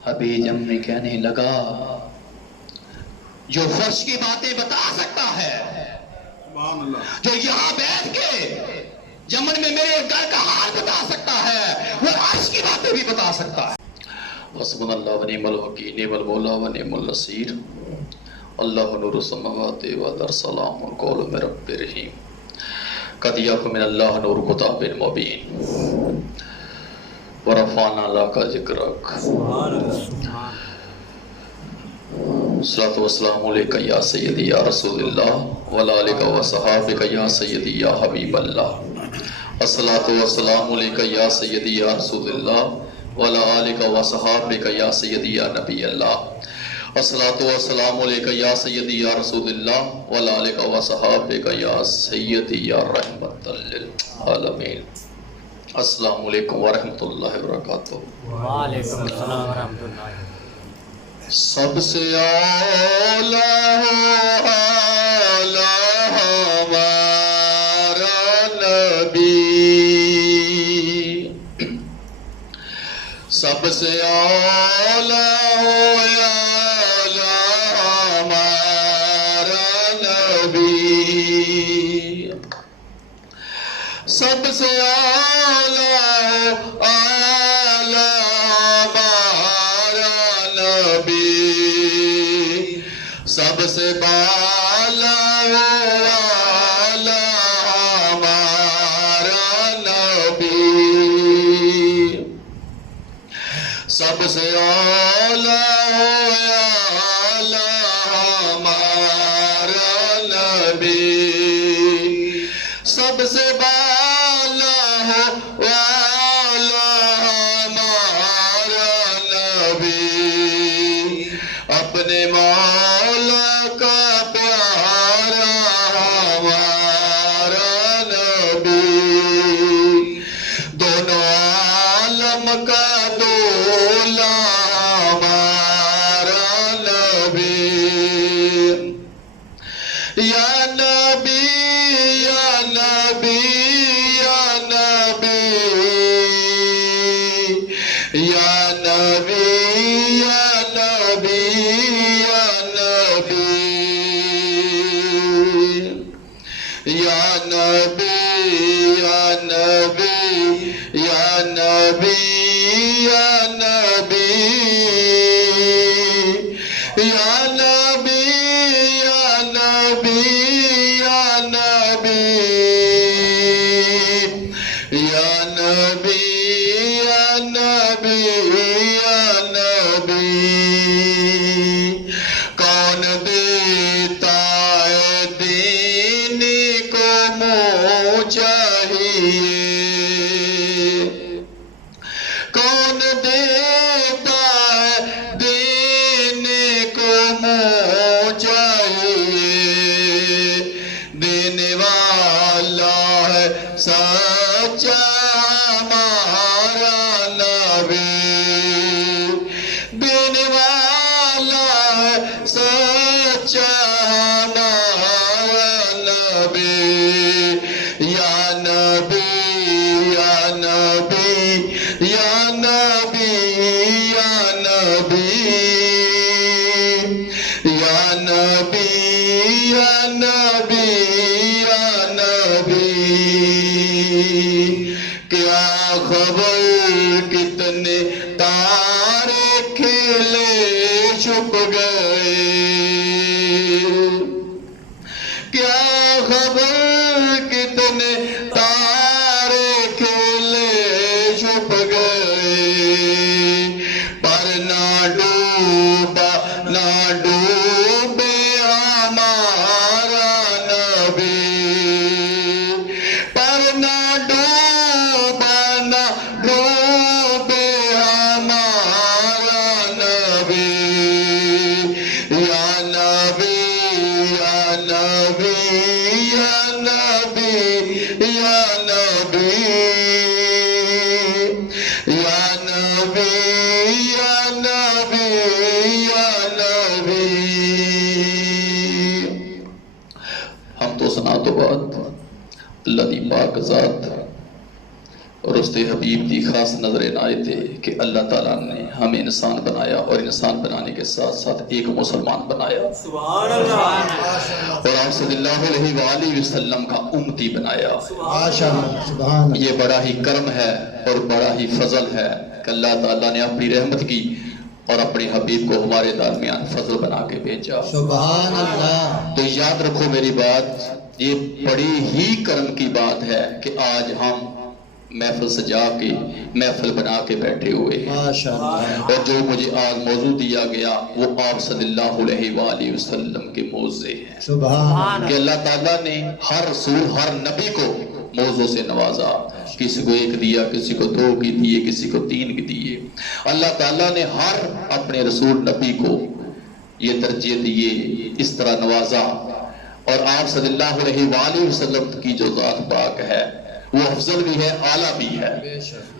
ابھی جمنے کہنے لگا جو فرش کی باتیں بتا سکتا ہے، سبحان اللہ، جو یہاں بیٹھ کے یمن میں میرے گھر کا حال بتا سکتا ہے، وہ عرش کی باتیں بھی بتا سکتا ہے۔ حسبنا اللہ و نعم الوکیل نعم المولا و نعم النصیر اللہ نور السماوات والارض سلام قول من رب رحیم قد یاکم من اللہ نور کتاب مبین ورفعنا لک ذکرک الصلاۃ والسلام علیک یا سیدی یا رسول اللہ وعلی آلک و صحابک یا سیدی یا حبیب اللہ الصلاۃ والسلام علیک یا سیدی یا رسول اللہ وعلی آلک و صحابک یا سیدی یا نبی اللہ الصلاۃ والسلام علیک یا سیدی یا رسول اللہ وعلی آلک و صحابک یا سیدی یا رحمت للعالمین۔ السلام علیکم ورحمۃ اللہ وبرکاتہ۔ وعلیکم السلام ورحمۃ اللہ۔ سب سے اعلیٰ ہمارا نبی، سب سے اعلیٰ ہمارا نبی، سب سے سب سے بالا والا ہمارا نبی، سب سے اعلیٰ ہمارا نبی، سب سے بالا والا ہمارا نبی، اپنے اور اس کے حبیب کی خاص نظر عنایت ہے کہ اللہ تعالیٰ نے ہمیں انسان بنایا اور انسان بنانے کے ساتھ ساتھ ایک مسلمان بنایا سبحان اللہ اور آپ صلی اللہ علیہ وآلہ وسلم کا امتی بنایا۔ سبحان یہ بڑا ہی کرم ہے اور بڑا ہی فضل ہے کہ اللہ تعالیٰ نے اپنی رحمت کی اور اپنے حبیب کو ہمارے درمیان فضل بنا کے بھیجا۔ سبحان اللہ۔ تو یاد رکھو میری بات، یہ بڑی ہی کرم کی بات ہے کہ آج ہم محفل سجا کے محفل بنا کے بیٹھے ہوئے ہیں، ماشاءاللہ۔ اور جو مجھے آج موضوع دیا گیا وہ آپ صلی اللہ علیہ وآلہ وسلم کے موضوع ہیں سبحان کہ اللہ تعالیٰ نے ہر رسول ہر نبی کو موضوع سے نوازا، کسی کو ایک دیا، کسی کو 2 کی دیے، کسی کو 3 کی دیے۔ اللہ تعالیٰ نے ہر اپنے رسول نبی کو یہ درجے دیے، اس طرح نوازا، اور آپ صلی اللہ علیہ وآلہ وسلم کی جو ذات پاک ہے وہ افضل بھی ہے، اعلیٰ بھی ہے،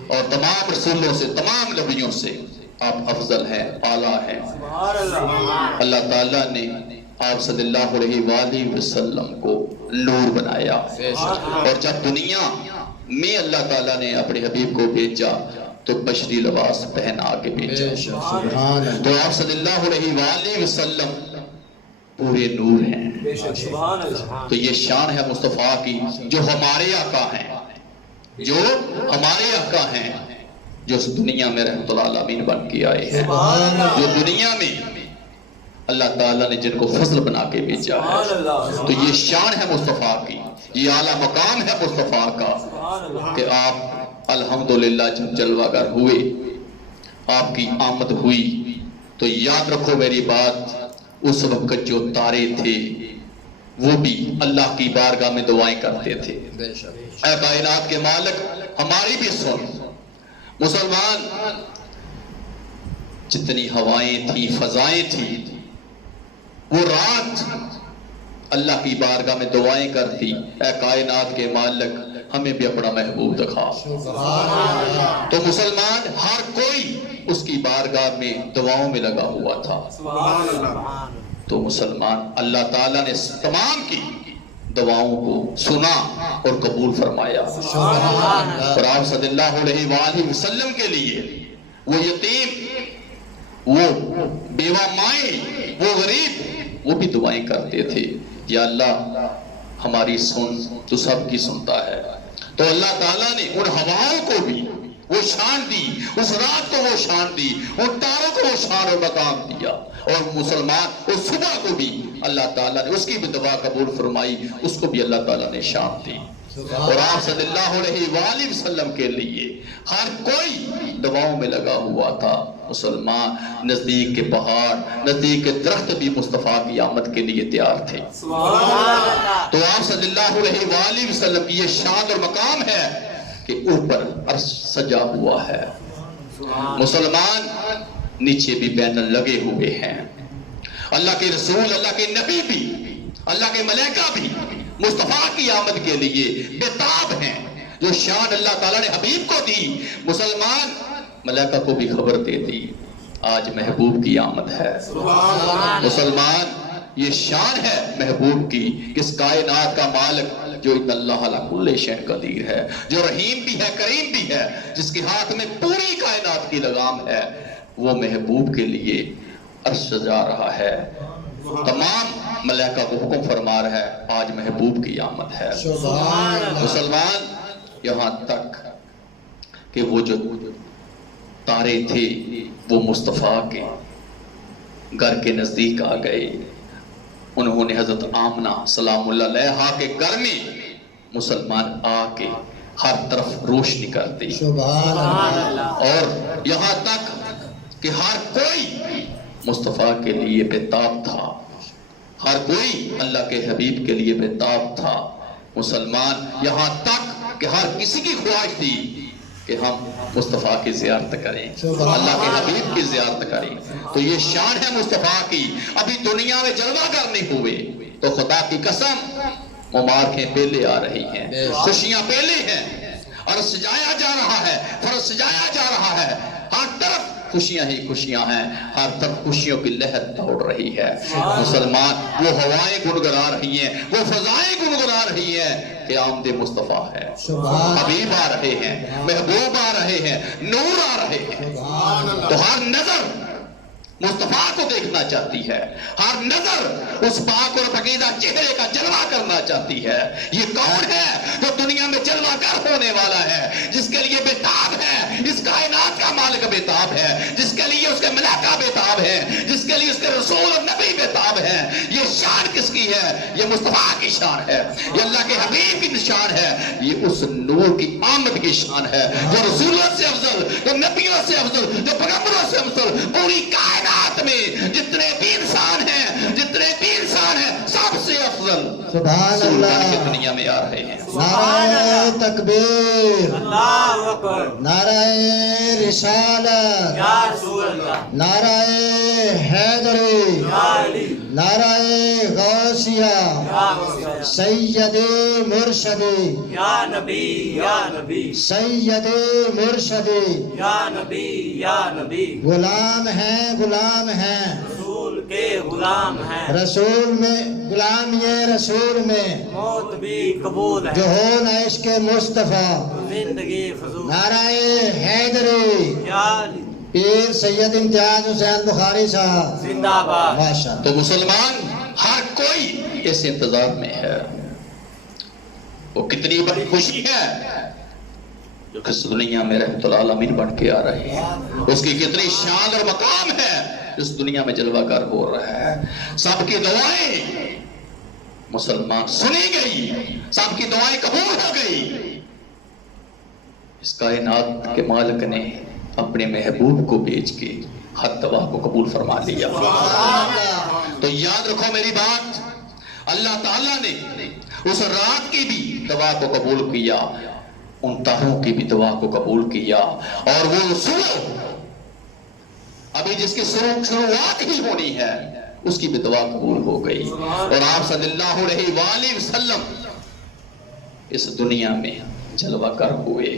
اور تمام رسولوں سے تمام نبیوں سے آپ افضل ہیں، اعلیٰ ہیں۔ سبحان اللہ اللہ تعالیٰ نے آپ صلی اللہ علیہ وآلہ وسلم کو نور بنایا، اور جب دنیا میں اللہ تعالیٰ نے اپنے حبیب کو بھیجا تو بشری لباس پہنا کے بھیجا۔ سبحان اللہ۔ تو آپ صلی اللہ علیہ وآلہ وسلم پورے نور ہیں۔ سبحان اللہ تو یہ شان ہے مصطفیٰ کی، جو ہمارے آقا ہیں، جو ہمارے آقا ہیں، جو اس دنیا میں رحمت العالمین بن کے آئے ہیں، سبحان اللہ۔ جو دنیا میں اللہ تعالیٰ نے جن کو فضل بنا کے بھیجا ہے۔ سبحان اللہ تو یہ شان ہے مصطفیٰ کی، یہ اعلیٰ مقام ہے مصطفیٰ کا سبحان اللہ کہ آپ الحمدللہ جب جلوہ گر ہوئے، آپ کی آمد ہوئی، تو یاد رکھو میری بات، اس وقت جو تارے تھے وہ بھی اللہ کی بارگاہ میں دعائیں کرتے تھے، اے کائنات کے مالک ہماری بھی سن۔ مسلمان جتنی ہوائیں تھی، فضائیں تھی، وہ رات اللہ کی بارگاہ میں دعائیں کرتی، اے کائنات کے مالک ہمیں بھی اپنا محبوب دکھا۔ تو مسلمان ہر کوئی اس کی بارگاہ میں دعاؤں میں لگا ہوا تھا۔ سبحان اللہ تو مسلمان اللہ تعالیٰ نے تمام کی دعاؤں کو سنا اور قبول فرمایا، اور آپ صلی اللہ علیہ وآلہ وسلم کے لیے وہ یتیم، وہ بیوہ مائیں، وہ غریب، وہ بھی دعائیں کرتے تھے، یا اللہ ہماری سن، تو سب کی سنتا ہے۔ تو اللہ تعالیٰ نے ان ہواؤں کو بھی وہ شان دی، اس رات کو وہ شان دی، ان تاروں کو وہ شان اور مقام دیا، اور مسلمان اس صبح کو بھی اللہ تعالیٰ نے اس کی بھی دعا قبول فرمائی، اس کو بھی اللہ تعالیٰ نے شان دی۔ اور آپ صلی اللہ علیہ وآلہ وسلم کے لیے ہر کوئی دعاؤں میں لگا ہوا تھا۔ مسلمان نزدیک کے پہاڑ، نزدیک کے درخت بھی مصطفیٰ کی آمد کے لیے تیار تھے۔ تو آپ صلی اللہ علیہ وآلہ وسلم کی یہ شان اور مقام ہے کہ اوپر عرش سجا ہوا ہے، مسلمان نیچے بھی بینر لگے ہوئے ہیں۔ اللہ کے رسول، اللہ کے نبی بھی، اللہ کے ملائکہ بھی مصطفیٰ کی آمد کے لیے بےتاب ہیں۔ جو شان اللہ تعالیٰ نے حبیب کو دی، مسلمان ملائکہ کو بھی خبر دے دی، آج محبوب کی آمد ہے۔ مسلمان یہ شان ہے محبوب کی، کس کائنات کا مالک جو ان اللہ علی کل شیء قدیر ہے، جو رحیم بھی ہے، کریم بھی ہے، جس کے ہاتھ میں پوری کائنات کی لگام ہے، وہ محبوب کے لیے عرش سجا رہا ہے، تمام ملائکہ کو حکم فرما رہا ہے، آج محبوب کی آمد ہے۔ مسلمان یہاں تک کہ وہ جو تارے تھے وہ مصطفیٰ کے گھر کے نزدیک آ گئے، انہوں نے حضرت آمنہ سلام اللہ علیہا کے گھر میں مسلمان آ کے ہر طرف روشنی کر دی، اور یہاں تک کہ ہر کوئی مصطفیٰ کے لیے بےتاب تھا، ہر کوئی اللہ کے حبیب کے لیے بےتاب تھا۔ مسلمان یہاں تک کہ ہر کسی کی خواہش تھی کہ ہم مصطفیٰ کی زیارت کریں، اللہ کے حبیب کی زیارت کریں۔ تو یہ شان ہے مصطفیٰ کی۔ ابھی دنیا میں جلوہ گر نہیں ہوئے تو خدا کی قسم مبارکیں پہلے آ رہی ہیں، خوشیاں پہلے ہیں، اور سجایا جا رہا ہے، فرش سجایا جا رہا ہے، ہر طرف خوشیاں ہی خوشیاں ہیں، ہر طرف خوشیوں کی لہر دوڑ رہی ہے۔ مسلمان وہ ہوائیں گنگنا رہی ہیں، وہ فضائیں گنگنا رہی ہیں کہ آمد مصطفیٰ ہے، سبحان حبیب آ رہے ہیں، محبوب آ رہے ہیں، نور آ رہے ہیں۔ سبحان اللہ تو ہر نظر مصطفیٰ کو دیکھنا چاہتی ہے، ہر نظر اس پاک اور پاکیزہ چہرے کا جلوہ کرنا چاہتی ہے۔ یہ کون ہے جو دنیا میں جلوہ گر ہونے والا ہے، جس کے لیے بےتاب ہے، اس کائنات کا مالک بےتاب ہے، جس کے لیے اس کے ملائکہ بےتاب ہے، جس کے لیے اس کے رسول اور نبی بےتاب ہے۔ یہ شان کس کی ہے؟ یہ مصطفیٰ کی شان ہے، یہ اللہ کے حبیب کی شان ہے، یہ اس نور کی آمد کی شان ہے جو رسولوں سے افضل، جو نبیوں سے افضل، جو پیغمبروں سے افضل، پوری کائنات میں جتنے بھی انسان ہیں سب سے افضل سبحان رسول بن کے اللہ۔ دنیا میں آ رہے ہیں۔ نعرہ تکبیر، اللہ اکبر، نعرہ رسالت، یا رسول اللہ، نعرہ حیدری، یا علی، نعرہ غوثیہ، یا غوثیہ، سید مرشدی، یا نبی، یا نبی، سید مرشدی، یا نبی، یا نبی، غلام ہیں غلام ہیں، رسول کے غلام ہیں، رسول میں غلام یہ رسول میں موت بھی قبول جو ہے، ہو نہ عشق مصطفیٰ۔ زندگی فضول، نعرہ حیدری، یا علی، پیر سید امتیاز حسین بخاری صاحب، زندہ باد۔ ماشاء اللہ۔ تو مسلمان ہر کوئی اس انتظار میں ہے، وہ کتنی بڑی خوشی ہے جو کہ اس دنیا میں رحمت العالمین بن کے آ رہے ہیں، اس کی کتنی شان اور مقام ہے اس دنیا میں جلوہ گر ہو رہا ہے۔ سب کی دعائیں مسلمان سنی گئی، سب کی دعائیں قبول ہو گئی۔ اس کائنات کے مالک نے اپنے محبوب کو بھیج کے ہر دعا کو قبول فرما لیا۔ تو یاد رکھو میری بات، اللہ تعالیٰ نے اس رات کی بھی دعا کو قبول کیا، ان تاروں کی بھی دعا کو قبول کیا، اور وہ سنو ابھی جس کی شروعات ہی ہونی ہے اس کی بھی دعا قبول ہو گئی، اور آپ صلی اللہ علیہ وآلہ وسلم اس دنیا میں جلوہ گر ہوئے۔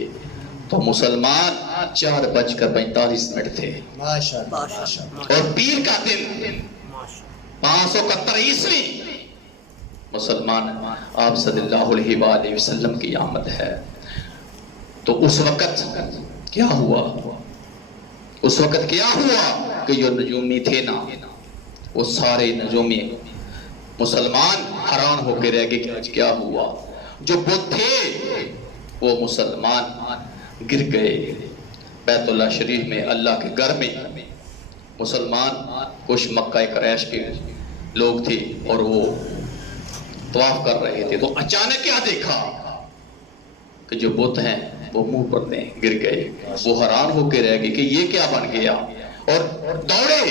تو مسلمان 4:45 تھے، ماشاء اللہ ماشاء اللہ۔ اور پیر کا دن 571 مسلمان آپ صلی اللہ علیہ وآلہ وسلم کی آمد ہے۔ تو اس وقت کیا ہوا؟ اس وقت کیا ہوا کہ جو نجومی تھے نا، وہ سارے نجومی مسلمان حیران ہو کے رہ گئے کہ آج کیا ہوا۔ جو بت تھے وہ مسلمان گر گئے بیت اللہ شریف میں، اللہ کے گھر میں۔ مسلمان کچھ مکہ قریش کے لوگ تھے اور وہ طواف کر رہے تھے، تو اچانک کیا دیکھا کہ جو بت ہیں وہ منہ پر دیں گر گئے۔ وہ حیران ہو کے رہ گئے کہ یہ کیا بن گیا، اور دوڑے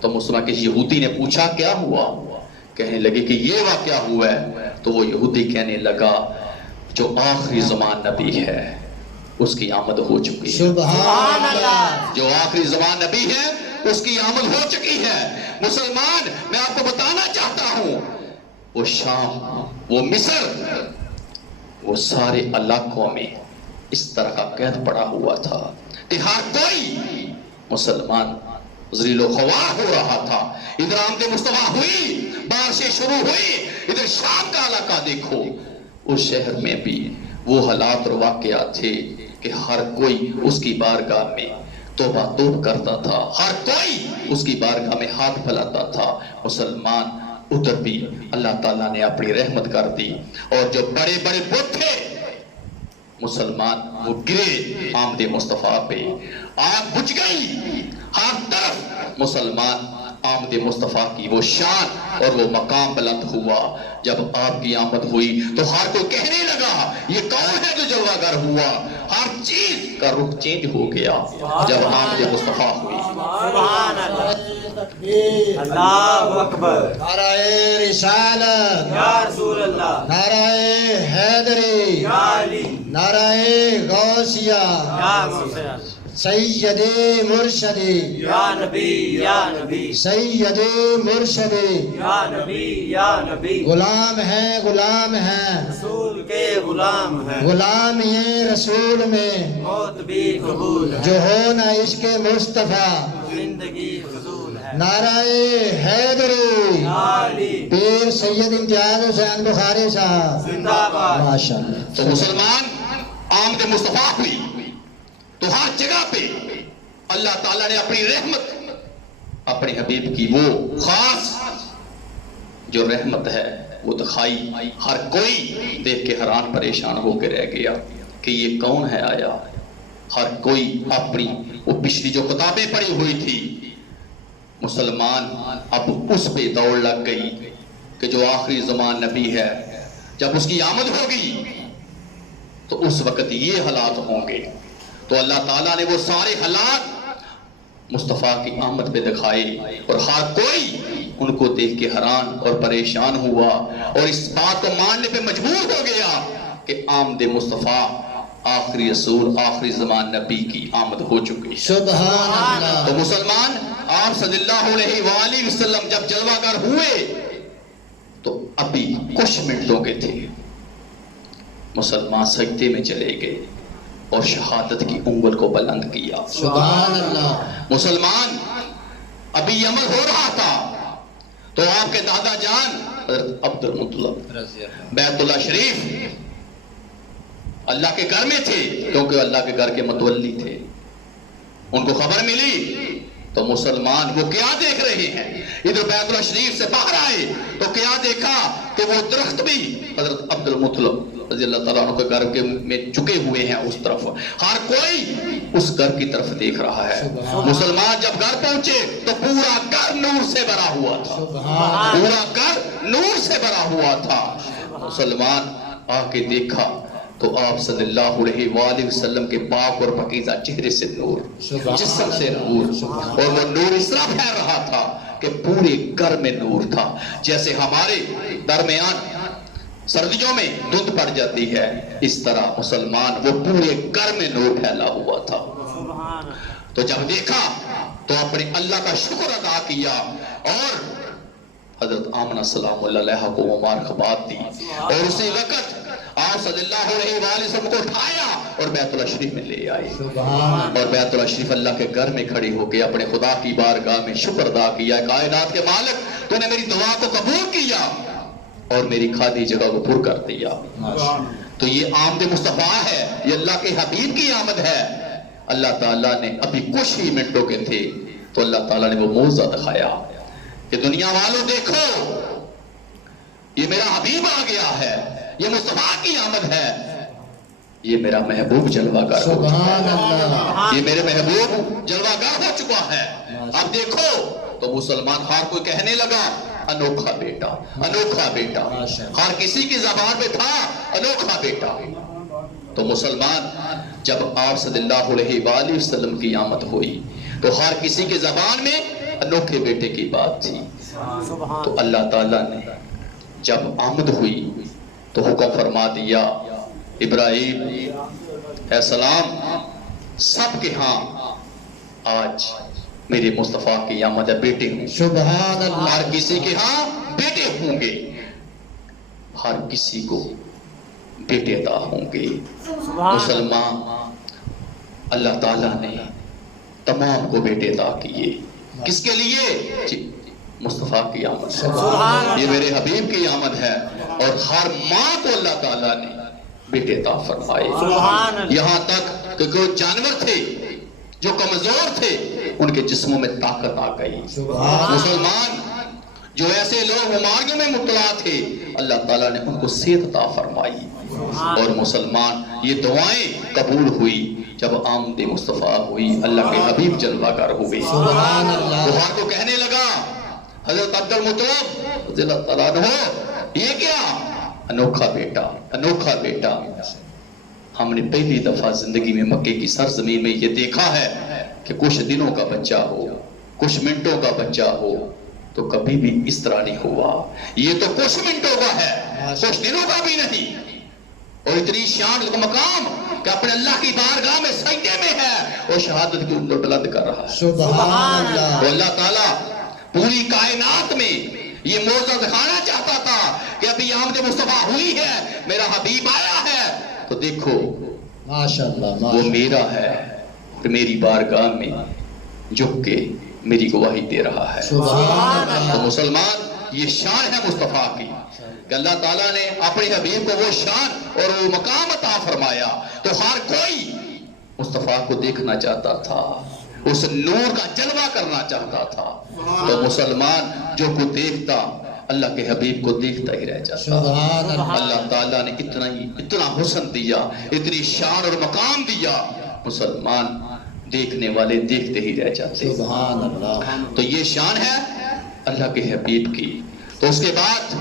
تو مسلمان کسی یہودی نے پوچھا کیا ہوا، کہنے لگے کہ یہ واقعہ ہوا ہے۔ تو وہ یہودی کہنے لگا جو آخری زمان نبی ہے اس کی آمد ہو چکی ہے، سبحان اللہ۔ جو آخری زمان نبی ہے اس کی آمد ہو چکی ہے۔ مسلمان میں آپ کو بتانا چاہتا ہوں، وہ شام، وہ مصر، وہ سارے علاقوں میں اس طرح کا قید پڑا ہوا تھا کہ ہر کوئی مسلمان ذلیل و خوار ہو رہا تھا۔ ادھر آمد مصطفیٰ ہوئی، بارشیں شروع ہوئی، ادھر شام کا علاقہ دیکھو، اس شہر میں بھی وہ حالات اور واقعات تھے کہ ہر کوئی اس کی بارگاہ میں توبہ توب کرتا تھا، ہر کوئی اس کی بارگاہ میں ہاتھ پھیلاتا تھا۔ مسلمان ادھر بھی اللہ تعالیٰ نے اپنی رحمت کر دی، اور جو بڑے بڑے بت تھے مسلمان وہ گرے آمد مصطفیٰ پہ، آگ بجھ گئی ہر طرف۔ مسلمان آمد مصطفیٰ کی وہ شان اور وہ مقام بلند ہوا۔ جب آپ کی آمد ہوئی تو ہر کوئی کہنے لگا یہ کون ہے جو جلوہ گر ہوا، ہر چیز کا رخ چینج ہو گیا جب آمد مصطفیٰ ہوئی۔ سبحان اللہ، تکبیر، اللہ اکبر، نعرہ رسالت، یا رسول اللہ، نعرہ حیدری، یا علی، نعرہ غوثیہ، یا غوثیہ، سیدی مرشدی یا نبی یا نبی سیدی مرشدی یا نبی یا نبی غلام ہیں رسول کے غلام ہیں غلام یہ رسول میں موت بھی قبول ہے جو ہو نہ عشق مصطفیٰ زندگی فضول ہے نعرہ حیدری علی پیر سید امتیاز حسین بخاری صاحب زندہ باد ماشاء اللہ تو مسلمان آمد مصطفیٰ ہوئی تو ہر جگہ پہ اللہ تعالیٰ نے اپنی رحمت اپنے حبیب کی وہ خاص جو رحمت ہے وہ دکھائی. ہر کوئی دیکھ کے حیران پریشان ہو کے رہ گیا کہ یہ کون ہے آیا. ہر کوئی اپنی وہ پچھلی جو کتابیں پڑھی ہوئی تھی مسلمان اب اس پہ دوڑ لگ گئی کہ جو آخری زمان نبی ہے جب اس کی آمد ہوگی تو اس وقت یہ حالات ہوں گے. تو اللہ تعالیٰ نے وہ سارے حالات مصطفیٰ کی آمد پہ دکھائے اور ہر کوئی ان کو دیکھ کے حیران اور پریشان ہوا اور اس بات کو ماننے پہ مجبور ہو گیا کہ آمد مصطفیٰ آخری رسول آخری زمان نبی کی آمد ہو چکی. سبحان اللہ. تو مسلمان آپ صلی اللہ علیہ وآلہ وسلم جب جلوہ گر ہوئے تو ابھی کچھ منٹوں کے تھے مسلمان سجدے میں چلے گئے اور شہادت کی انگل کو بلند کیا. سبحان اللہ. مسلمان ابھی عمل ہو رہا تھا تو آپ کے دادا جان حضرت عبد المطلب بیت اللہ شریف اللہ کے گھر میں تھے کیونکہ اللہ کے گھر کے متولی تھے. ان کو خبر ملی تو مسلمان وہ کیا دیکھ رہے ہیں ادھر بیت اللہ شریف سے باہر آئے تو کیا دیکھا کہ وہ درخت بھی حضرت عبد المطلب رضی اللہ تعالیٰ عنہ کے گھر میں چکے ہوئے ہیں اس طرف. ہر کوئی اس گھر کی طرف دیکھ رہا ہے. مسلمان جب گھر پہنچے تو پورا گھر نور سے بھرا ہوا تھا. پورا گھر نور سے بھرا ہوا تھا. مسلمان آ کے دیکھا تو آپ صلی اللہ علیہ وآلہ وسلم کے پاک اور پاکیزہ چہرے سے نور جسم سے نور اور وہ نور اس طرح پھیل رہا تھا کہ پورے گھر میں نور تھا. جیسے ہمارے درمیان سردیوں میں دھند پڑ جاتی ہے اس طرح مسلمان وہ پورے گھر میں نور پھیلا ہوا تھا. تو جب دیکھا تو اپنے اللہ کا شکر ادا کیا اور حضرت آمنہ سلام اللہ علیہ کو مبارکباد دی اور اسی وقت آپ صلی اللہ علیہ وآلہ وسلم کو اٹھایا اور بیت اللہ شریف میں لے آئے اور بیت اللہ شریف اللہ کے گھر میں کھڑی ہو کے اپنے خدا کی بارگاہ میں شکر ادا کیا. کائنات کے مالک تو نے میری دعا کو قبول کیا اور میری کھادی جگہ کو پر کر دیا. تو یہ آمد مصطفیٰ ہے یہ اللہ کے حبیب کی آمد ہے. اللہ تعالیٰ نے ابھی کچھ ہی منٹوں کے تھے تو اللہ تعالیٰ نے وہ معجزہ دکھایا کہ دنیا والوں دیکھو یہ میرا حبیب آ گیا ہے یہ مصطفیٰ کی آمد ہے یہ میرا محبوب جلوہ گر ہو چکا ہے. یہ میرے محبوب جلوہ گر ہو چکا ہے. اب دیکھو تو مسلمان ہر کوئی کہنے لگا انوکھا بیٹا انوکھا بیٹا. ہر کسی کی زبان میں تھا انوکھا بیٹا. تو مسلمان جب آپ صلی اللہ علیہ وآلہ وسلم کی آمد ہوئی تو ہر کسی کی زبان میں انوکھے بیٹے کی بات تھی. تو اللہ تعالیٰ نے جب آمد ہوئی تو حکم فرما دیا ابراہیم اے سلام سب کے ہاں آج میرے مصطفیٰ کی آمد ہے بیٹے ہوں. سبحان اللہ. ہر کسی کے ہاں بیٹے ہوں گے ہر کسی کو بیٹے عطا ہوں گے. مسلمان اللہ تعالیٰ نے تمام کو بیٹے عطا کیے. کس کے لیے؟ مصطفیٰ کی آمد. یہ میرے حبیب کی آمد ہے اور ہر ماں کو اللہ تعالیٰ نے بیٹے عطا فرمائے. یہاں تک کہ کوئی جانور تھے جو کمزور تھے ان کے جسموں میں طاقت آ گئی. مسلمان جو ایسے لوگ بیماریوں میں مبتلا تھے اللہ تعالیٰ نے ان کو صحت عطا فرمائی. اور مسلمان یہ دعائیں قبول ہوئی جب آمد مصطفیٰ ہوئی اللہ کے حبیب جلوہ گر ہوئے. وہ ہر کو کہنے لگا حضرت عبد المطلب رضی اللہ تعالیٰ عنہ یہ کیا؟ انوکھا بیٹا انوکھا بیٹا. ہم نے پہلی دفعہ زندگی میں مکے کی سرزمین میں یہ دیکھا ہے کہ کچھ دنوں کا بچہ ہو کچھ منٹوں کا بچہ ہو تو کبھی بھی اس طرح نہیں ہوا. یہ تو کچھ منٹوں کا ہے کچھ دنوں کا بھی نہیں. اور اتنی شان کا مقام کہ اپنے اللہ کی بارگاہ میں سجدے میں ہے اور شہادت کی انگلی بلند کر رہا ہے. سبحان اللہ. تو اللہ تعالیٰ پوری کائنات میں یہ موعظہ دکھانا چاہتا تھا کہ ابھی آمد مصطفیٰ ہوئی ہے، میرا حبیب آیا ہے، تو دیکھو ماشاءاللہ وہ میرا ہے اور میری بارگاہ میں جھک کے میری گواہی دے رہا ہے. سبحان تو اللہ. مسلمان یہ شان ہے مصطفیٰ کی کہ اللہ تعالیٰ نے اپنے حبیب کو وہ شان اور وہ مقام عطا فرمایا تو ہر کوئی مصطفیٰ کو دیکھنا چاہتا تھا، اس نور کا جلوہ کرنا چاہتا تھا. تو مسلمان جو کو دیکھتا اللہ کے حبیب کو دیکھتا ہی رہ جاتا. سبحان اللہ. اللہ تعالیٰ نے اتنا حسن دیا، اتنی شان اور مقام دیا، مسلمان دیکھنے والے دیکھتے ہی رہ جاتے. سبحان اللہ. تو یہ شان ہے اللہ کے حبیب کی. تو اس کے بعد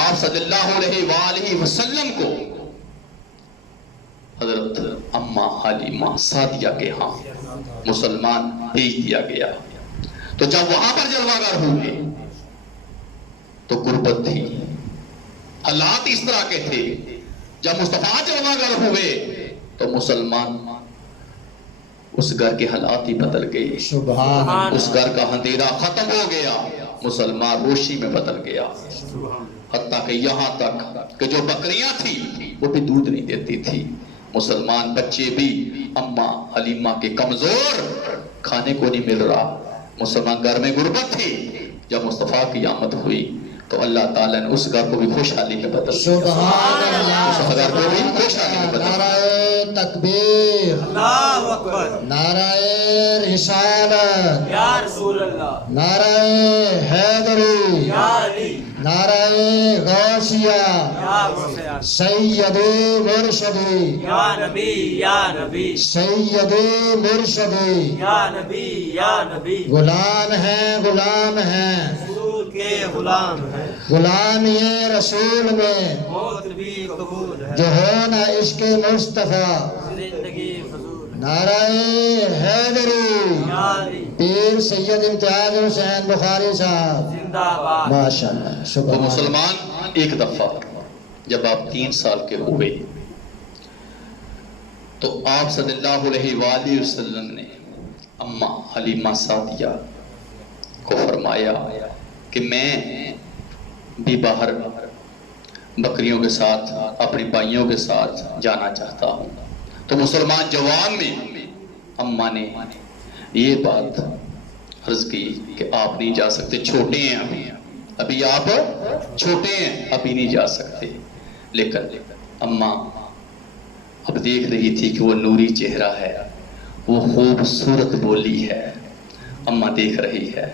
آپ صلی اللہ علیہ وآلہ وسلم کو حضرت اماں حلیمہ سعدیہ کے ہاں مسلمان بھیج دیا گیا. تو جب وہاں پر جلوہ گر ہوئے تو غربت تھی، حالات اس طرح کے تھے. جب مصطفیٰ جلوہ گر ہوئے تو مسلمان اس گھر کے حالات ہی بدل گئے. سبحان اللہ. اس گھر کا اندھیرا ختم ہو گیا، مسلمان روشنی میں بدل گیا. حتیٰ کہ یہاں تک کہ جو بکریاں تھی وہ بھی دودھ نہیں دیتی تھی. مسلمان بچے بھی اماں حلیمہ کے کمزور، کھانے کو نہیں مل رہا. مسلمان گھر میں غربت تھی. جب مصطفیٰ کی آمد ہوئی تو اللہ تعالیٰ نے اس گھر کو بھی خوشحالی میں بدل دیا. سبحان اللہ. اس گھر کو بھی خوشحالی میں بدل دیا. نعرہ تکبیر. اللہ اکبر. نعرہ رسالت. یا رسول اللہ. نعرہ حیدری. یا علی. نعرہ غوثیہ. یا غوثیہ. سیدی مرشدی. یا نبی یا نبی. سیدی مرشدی. یا نبی یا نبی. غلام ہیں غلام ہیں رسول کے غلام ہے، غلام یہ رسول میں موت بھی قبول ہے، جو ہو نہ عشق مصطفیٰ. زندگی فضول ہے. نعرہ حیدری. یا علی. پیر سید امتیاز حسین بخاری صاحب. زندہ باد. ماشاءاللہ. تو سبحان اللہ. مسلمان ایک دفعہ جب آپ 3 سال کے ہوئے تو آپ صلی اللہ علیہ وآلہ وسلم نے اماں حلیمہ سعدیہ کو فرمایا کہ میں بھی باہر بکریوں کے ساتھ اپنے بھائیوں کے ساتھ جانا چاہتا ہوں. تو مسلمان جواب میں اماں نے یہ بات عرض کی کہ آپ نہیں جا سکتے، چھوٹے ہیں ابھی آپ چھوٹے ہیں، ابھی نہیں جا سکتے. لیکن اماں اب دیکھ رہی تھی کہ وہ نوری چہرہ ہے، وہ خوبصورت بولی ہے. اماں دیکھ رہی ہے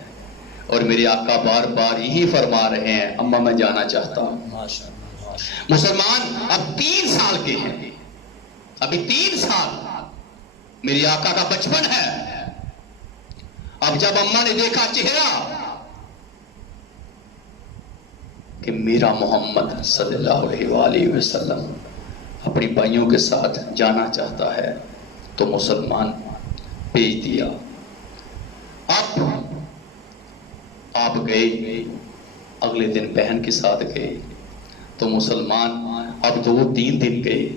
اور میرے آقا بار بار یہی فرما رہے ہیں اماں میں جانا چاہتا ہوں. مسلمان اب 3 سال کے ہیں، ابھی 3 سال میرے آقا کا بچپن ہے. اب جب اماں نے دیکھا چہرہ کہ میرا محمد صلی اللہ علیہ وآلہ وسلم اپنی بھائیوں کے ساتھ جانا چاہتا ہے تو مسلمان بھیج دیا. اب آپ گئے، اگلے دن بہن کے ساتھ گئے تو مسلمان اب 2-3 دن گئے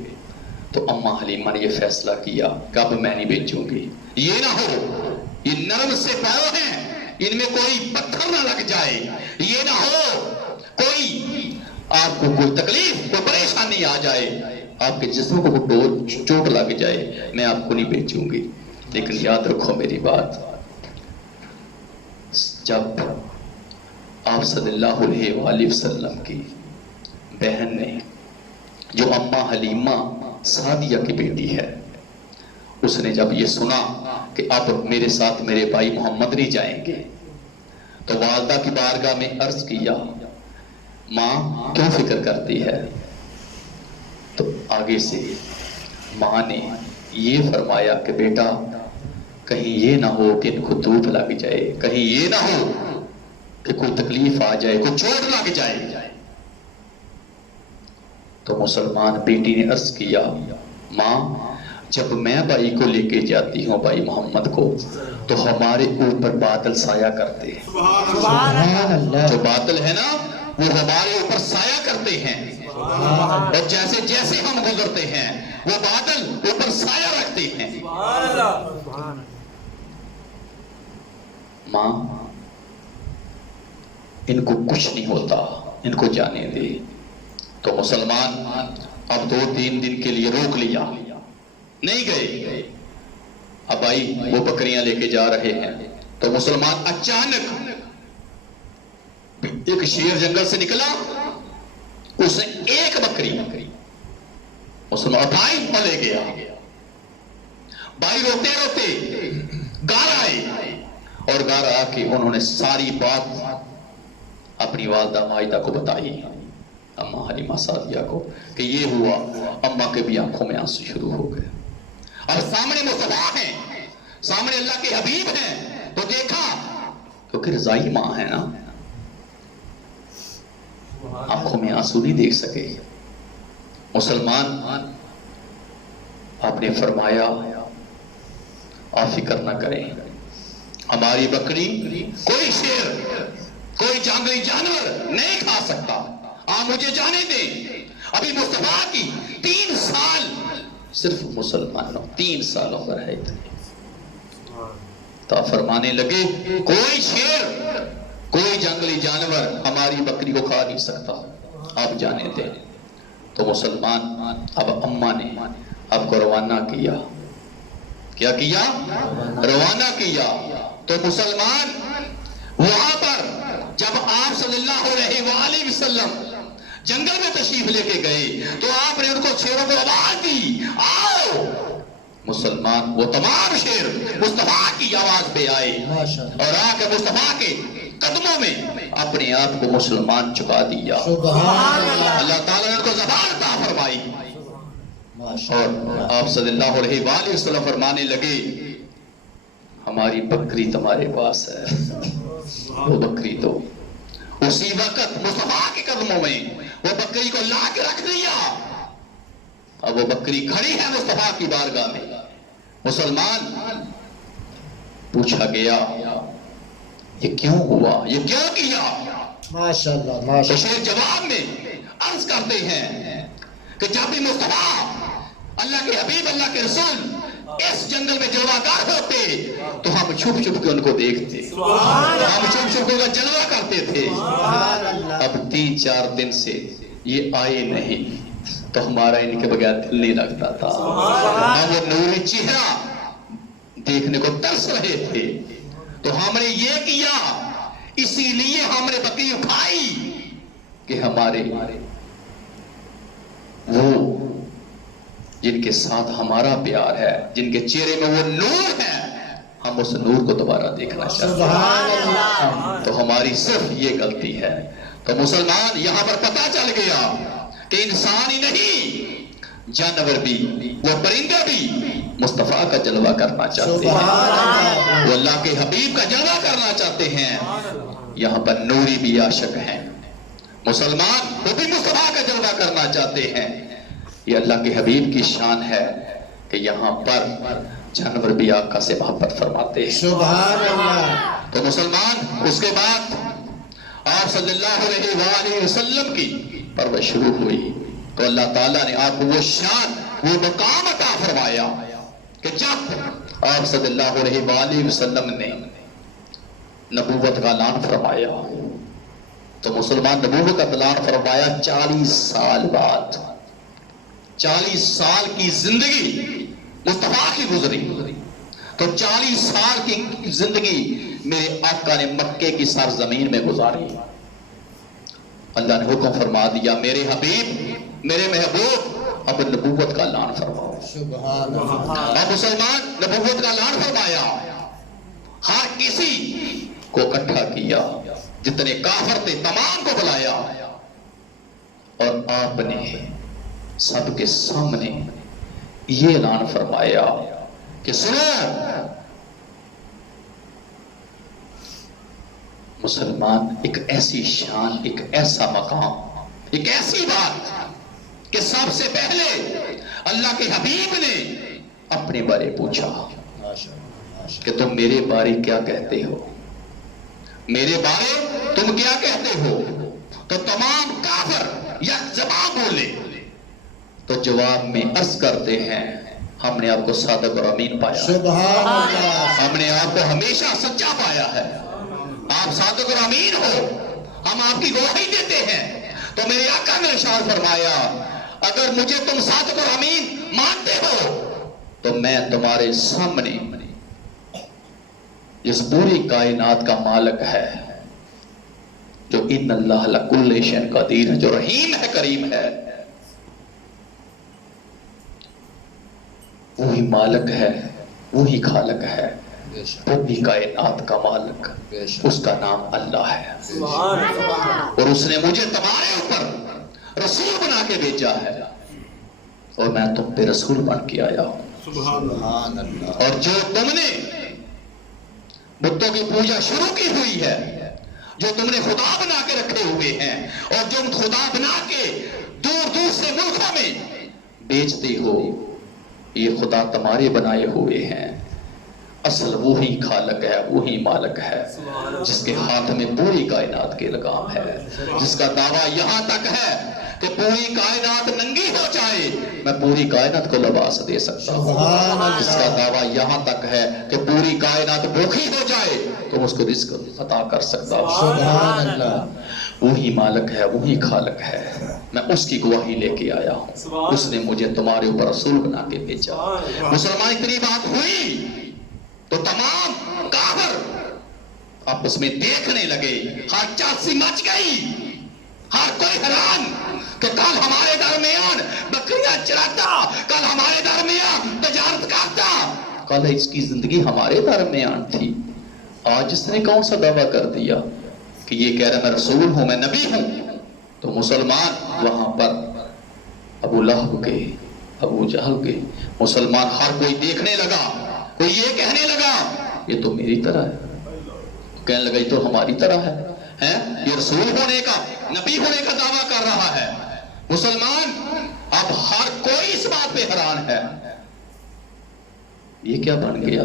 تو اماں حلیمہ نے یہ فیصلہ کیا کہ اب میں نہیں بھیجوں گی. یہ نہ ہو یہ نرم سے پاؤں ہیں، ان میں کوئی پتھر نہ لگ جائے، یہ نہ ہو کوئی آپ کو کوئی تکلیف کوئی پریشانی آ جائے، آپ کے جسم کو کوئی چوٹ لگ جائے، میں آپ کو نہیں بھیجوں گی. لیکن یاد رکھو میری بات، جب آپ صلی اللہ علیہ وآلہ وسلم کی بہن نے جو اماں حلیمہ سعدیہ کی بیٹی ہے، اس نے جب یہ سنا کہ اب میرے ساتھ میرے بھائی محمد نہیں جائیں گے تو والدہ کی بارگاہ میں عرض کیا ماں کیوں فکر کرتی ہے؟ تو آگے سے ماں نے یہ فرمایا کہ بیٹا کہیں یہ نہ ہو کہ ان کو دھوپ لگ جائے، کہیں یہ نہ ہو کہ کوئی تکلیف آ جائے، کوئی چوٹ لگ جائے. تو مسلمان بیٹی نے عرض کیا ماں جب میں بھائی کو لے کے جاتی ہوں بھائی محمد کو تو ہمارے اوپر بادل سایہ کرتے ہیں. سبحان اللہ. جو بادل ہے نا وہ ہمارے اوپر سایہ کرتے ہیں. اور جیسے جیسے ہم گزرتے ہیں وہ بادل اوپر سایہ رکھتے ہیں. ماں ان کو کچھ نہیں ہوتا، ان کو جانے دے. تو مسلمان اب 2-3 دن کے لیے روک لیا، نہیں گئے. اب آئی وہ بکریاں لے کے جا رہے ہیں تو مسلمان اچانک ایک شیر جنگل سے نکلا، اس نے ایک بکری مسلمان بھائی لے گیا. بھائی روتے روتے گھر آئے اور گھر آ کے انہوں نے ساری بات اپنی والدہ مائدہ کو بتائی، اماں حلیمہ سعدیہ کو، کہ یہ ہوا. اماں کے بھی آنکھوں میں آنسو شروع ہو گئے. اور سامنے مصطفیٰ ہیں، سامنے اللہ کے حبیب ہیں، تو دیکھا کیونکہ رضائی ماں ہے نا، آنکھوں میں آنسو نہیں دیکھ سکے. مسلمان آپ نے فرمایا آپ فکر نہ کریں، ہماری بکری کوئی شیر کوئی جنگلی جانور نہیں کھا سکتا، آپ مجھے جانے دیں. ابھی مصطفیٰ کی 3 سال صرف مسلمانوں 3 سالوں پر ہے. تو فرمانے لگے کوئی شیر کوئی جنگلی جانور ہماری بکری کو کھا نہیں سکتا، آپ جانے دیں. تو مسلمان اب اماں نے آپ کو روانہ کیا. کیا کیا؟ روانہ کیا. تو مسلمان وہاں پر جب آپ صلی اللہ علیہ وآلہ وسلم جنگل میں تشریف لے کے گئے تو آپ نے ان کو شیروں کو آواز دی، آؤ. مسلمان وہ تمام شیر مصطفیٰ کی آواز پہ آئے اور آ کے مصطفیٰ کے قدموں میں اپنے آپ کو مسلمان چکا دیا. اللہ تعالیٰ نے ان کو زبان عطا فرمائی. اور آپ صلی اللہ علیہ وآلہ وسلم فرمانے لگے ہماری بکری تمہارے پاس ہے، وہ بکری دو. اسی وقت مصطفیٰ کے قدموں میں وہ بکری کو لا کے رکھ دیا. اب وہ بکری کھڑی ہے مصطفیٰ کی بارگاہ میں. مسلمان پوچھا گیا یہ کیوں ہوا، یہ کیوں کیا؟ ماشاءاللہ تو شیر جواب میں عرض کرتے ہیں کہ جب بھی مصطفیٰ اللہ کے حبیب اللہ کے رسول اس جنگل میں جلوہ ہوتے تو ہم چھپ چھپ کے ان کو دیکھتے، ہم چھپ چھپ کے ان کا جلوہ کرتے تھے. اب 3-4 دن سے یہ آئے نہیں تو ہمارا ان کے بغیر دل نہیں لگتا تھا. ہم وہ نوری چہرہ دیکھنے کو ترس رہے تھے. تو ہم نے یہ کیا، اسی لیے ہم نے بکری اٹھائی کہ ہمارے وہ جن کے ساتھ ہمارا پیار ہے، جن کے چہرے میں وہ نور ہے، ہم اس نور کو دوبارہ دیکھنا چاہتے ہیں. تو ہماری صرف یہ غلطی ہے. تو مسلمان یہاں پر پتہ چل گیا کہ انسان ہی نہیں، جانور بھی، وہ پرندے بھی مصطفیٰ کا جلوہ کرنا چاہتے ہیں، وہ اللہ کے حبیب کا جلوہ کرنا چاہتے ہیں. یہاں پر نوری بھی عاشق ہیں، مسلمان وہ بھی مصطفیٰ کا جلوہ کرنا چاہتے ہیں. یہ اللہ کے حبیب کی شان ہے کہ یہاں پر جانور بھی آقا سے محبت فرماتے ہیں. سبحان اللہ. تو مسلمان اس کے بعد آپ صلی اللہ علیہ وآلہ وسلم کی پرورش شروع ہوئی تو اللہ تعالیٰ نے آپ کو وہ شان وہ مقام عطا فرمایا کہ جب آپ صلی اللہ علیہ وآلہ وسلم نے نبوت کا اعلان فرمایا تو مسلمان نبوت کا اعلان فرمایا 40 سال بعد. 40 سال کی زندگی مصطفیٰ کی گزری. تو 40 سال کی زندگی میرے آقا نے مکے کی سرزمین میں گزاری. اللہ نے حکم فرما دیا میرے حبیب میرے محبوب اب نبوت کا اعلان فرماؤ. سبحان اللہ. اب مسلمان نبوت کا اعلان فرمایا، ہر کسی کو اکٹھا کیا، جتنے کافر تھے تمام کو بلایا اور آپ نے سب کے سامنے یہ اعلان فرمایا کہ سنو مسلمان، ایک ایسی شان، ایک ایسا مقام، ایک ایسی بات کہ سب سے پہلے اللہ کے حبیب نے اپنے بارے پوچھا کہ تم میرے بارے کیا کہتے ہو، میرے بارے تم کیا کہتے ہو. تو تمام کافر یک زبان بولے تو جواب میں عرض کرتے ہیں ہم نے آپ کو صادق اور امین پایا، سبحان اللہ، ہم نے آپ کو ہمیشہ سچا پایا ہے، آپ صادق اور امین ہو، ہم آپ کی گواہی دیتے ہیں۔ تو میرے آقا نے ارشاد فرمایا اگر مجھے تم صادق اور امین مانتے ہو تو میں تمہارے سامنے جس پوری کائنات کا مالک ہے، جو ان اللہ لکل شیء قدیر ہے، جو رحیم ہے کریم ہے، وہی مالک ہے، وہی خالق ہے، پوری کائنات کا مالک، اس کا نام اللہ ہے، اور اس نے مجھے تمہارے اوپر رسول بنا کے بھیجا ہے، اور میں تم پہ رسول بن کے آیا ہوں۔ سبحان اللہ، اور جو تم نے بتوں کی پوجا شروع کی ہوئی ہے، جو تم نے خدا بنا کے رکھے ہوئے ہیں، اور جو خدا بنا کے دور دور سے ملکوں میں بیچتے ہو، یہ خدا تمہارے بنائے ہوئے ہیں، اصل وہی خالق ہے، وہی مالک ہے، جس کے ہاتھ میں پوری کائنات کے لگام ہے، جس کا دعویٰ یہاں تک ہے کہ پوری کائنات ننگی ہو جائے میں پوری کائنات کو لباس دے سکتا ہوں، جس کا دعویٰ یہاں تک ہے کہ پوری کائنات بھوکی ہو جائے تو اس کو رزق عطا کر سکتا ہوں۔ سبحان اللہ، وہی مالک ہے، وہی خالق ہے، میں اس کی گواہی لے کے آیا ہوں، اس نے مجھے تمہارے اوپر رسول بنا کے بھیجا۔ مسلمان اتنی بات ہوئی تو تمام کافر آپس میں دیکھنے لگے، ہر چاسی مچ گئی، ہر کوئی حیران کہ کل ہمارے درمیان بکریاں چراتا، کل ہمارے درمیان تجارت کرتا، کل اس کی زندگی ہمارے درمیان تھی، آج اس نے کون سا دعویٰ کر دیا کہ یہ کہہ رہا میں رسول ہوں، میں نبی ہوں۔ تو مسلمان وہاں پر ابو لہب کے، ابو جہل کے، مسلمان ہر کوئی دیکھنے لگا، کوئی یہ کہنے لگا یہ تو میری طرح ہے، کہنے لگا یہ تو ہماری طرح ہے، یہ رسول ہونے کا، نبی ہونے کا دعویٰ کر رہا ہے۔ مسلمان اب ہر کوئی اس بات پہ حیران ہے، یہ کیا بن گیا؟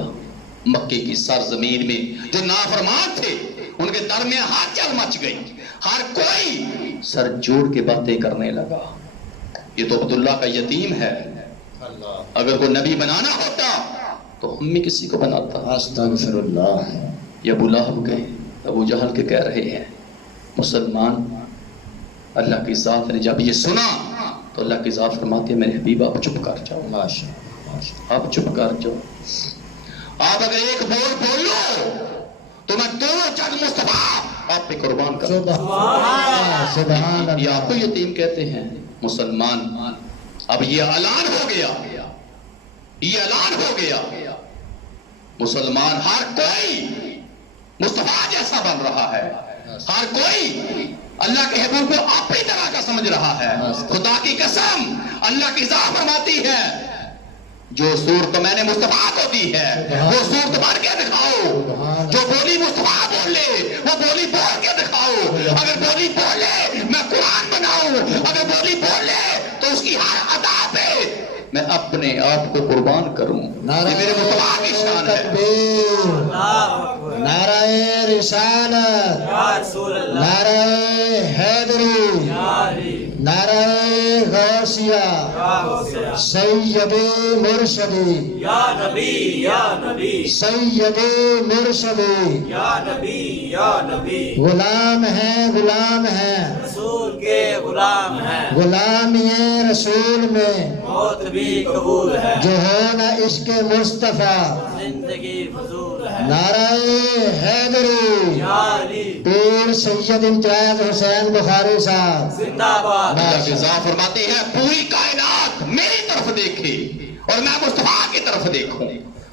مکے کی سرزمین میں جو نافرمان تھے ان کے درمیان ہلچل مچ گئی، ہر کوئی سر جوڑ کے باتیں کرنے لگا، یہ تو عبداللہ کا یتیم ہے، اگر کوئی نبی بنانا ہوتا تو ہم میں کسی کو بناتا۔ استغفر اللہ، یہ ابو لہب کے، ابو جہل کے کہہ رہے ہیں مسلمان اللہ کی ذات نے جب یہ سنا تو اللہ کی ذات فرماتی ہے میرے حبیب آپ چپ کر جاؤ، ماشاءاللہ، آپ چپ کر جاؤ، آپ اگر ایک بول بولو تو میں دونوں چند مصطفیٰ آپ پہ قربان کروں۔ سبحان اللہ، سبحان یہ اللہ، آپ کو یتیم کہتے ہیں؟ مسلمان اب یہ اعلان ہو گیا، یہ اعلان ہو گیا، مسلمان ہر کوئی مصطفیٰ جیسا بن رہا ہے، ہر کوئی اللہ کے حبیب کو اپنی طرح کا سمجھ رہا ہے۔ خدا کی قسم اللہ کی ذات فرماتی ہے جو صورت میں نے مصطفیٰ کو دی ہے وہ صورت بن کے دکھاؤ، جو بولی مصطفیٰ بولے وہ بولی بول کے دکھاؤ، اگر بولی بولے میں قرآن بناؤں، اگر بولی بولے تو اس کی ہر ادا پہ میں اپنے آپ کو قربان کروں، یہ میرے مصطفیٰ کی شان ہے۔ تکبیر، نعرہ رسالت، یا رسول اللہ، نعرہ حیدری، یا علی، نعرہ غوثیہ، یا غوثیہ، سید مرشدی، یا نبی، یا نبی، سید مرشدی، یا نبی، یا نبی، غلام ہیں، غلام ہیں، رسول کے غلام ہیں، غلامی رسول میں موت بھی قبول ہے، جو ہو نہ عشق مصطفیٰ، زندگی فضول ہے، نعرہ حیدری، یا علی، پیر سید امتیاز حسین بخاری صاحب، زندہ باد، اللہ کی ذات فرماتی ہے پوری کائنات میری طرف دیکھے اور میں مصطفیٰ کی طرف دیکھوں،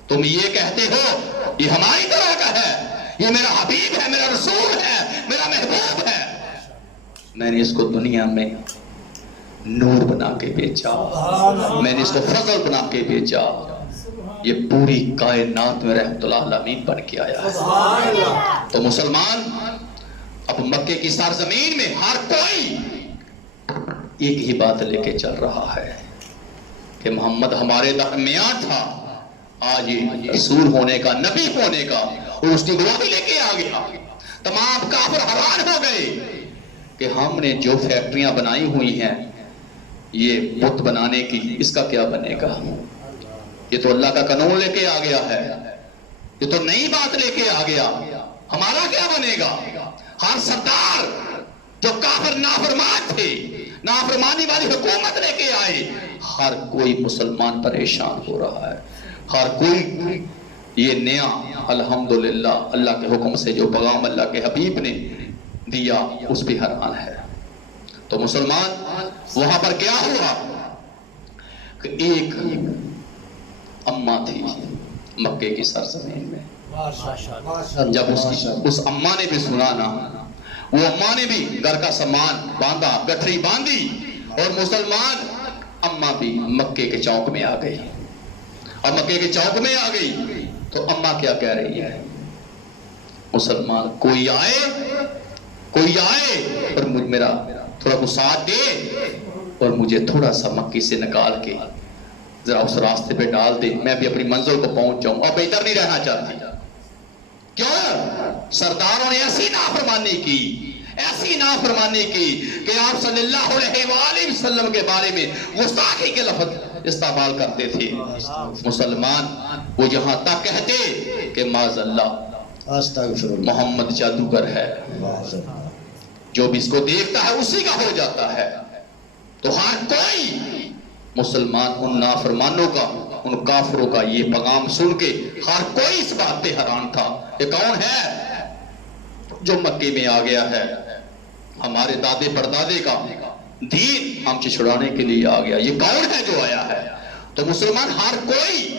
تم یہ کہتے ہو یہ ہماری طرح کا ہے، یہ میرا حبیب ہے، میرا رسول ہے، میرا محبوب ہے، میں نے اس کو دنیا میں نور بنا کے بیچا، میں نے اس کو فضل بنا کے بیچا، یہ پوری کائنات میں رحمت اللہ العالمین بن کے آیا ہے۔ تو مسلمان اب مکے کی سرزمین میں ہر کوئی ایک ہی بات لے کے چل رہا ہے کہ محمد ہمارے درمیان تھا، آج یہ رسول ہونے کا، نبی ہونے کا، اور اس کی گواہی لے کے آ گیا۔ تمام کافر حیران ہو گئے کہ ہم نے جو فیکٹریاں بنائی ہوئی ہیں یہ بت بنانے کی، اس کا کیا بنے گا؟ یہ تو اللہ کا قانون لے کے آ گیا ہے، یہ تو نئی بات لے کے آ گیا، ہمارا کیا بنے گا؟ ہر سردار جو کافر نافرمان تھے، نافرمانی والی حکومت لے کے آئے، ہر کوئی مسلمان پریشان ہو رہا ہے، ہر کوئی یہ نیا الحمدللہ اللہ کے حکم سے جو پیغام اللہ کے حبیب نے دیا اس پہ حیران ہے۔ تو مسلمان وہاں پر کیا ہوا کہ ایک اماں تھی مکے کی سرزمین میں، جب اس اماں نے بھی سنا نا، وہ اماں نے بھی گھر کا سامان باندھا، گٹھری باندھی، اور مسلمان اماں بھی مکے کے چوک میں آ گئی۔ اب مکے کے چوک میں آ گئی تو اماں کیا کہہ رہی ہے؟ مسلمان کوئی آئے اور میرا تھوڑا کو ساتھ دے اور مجھے تھوڑا سا مکی سے نکال کے ذرا اس راستے پہ ڈال دے، میں بھی اپنی منزل کو پہنچ جاؤں، اب ادھر نہیں رہنا چاہتی۔ کیوں؟ سرداروں نے ایسی نافرمانی کی کہ آپ صلی اللہ علیہ وآلہ وسلم کے بارے میں گستاخی کے لفظ استعمال کرتے تھے۔ مسلمان وہ یہاں تک کہتے کہ معاذ اللہ محمد جادوگر ہے، جو بھی اس کو دیکھتا ہے اسی کا ہو جاتا ہے۔ تو ہر کوئی مسلمان ان نافرمانوں کا، ان کافروں کا یہ پیغام سن کے ہر کوئی اس بات پہ حیران تھا، یہ کون ہے جو مکے میں آ گیا ہے، ہمارے دادے پردادے کا دین ہم سے چھڑانے کے لیے آ گیا، یہ کون ہے جو آیا ہے؟ تو مسلمان ہر کوئی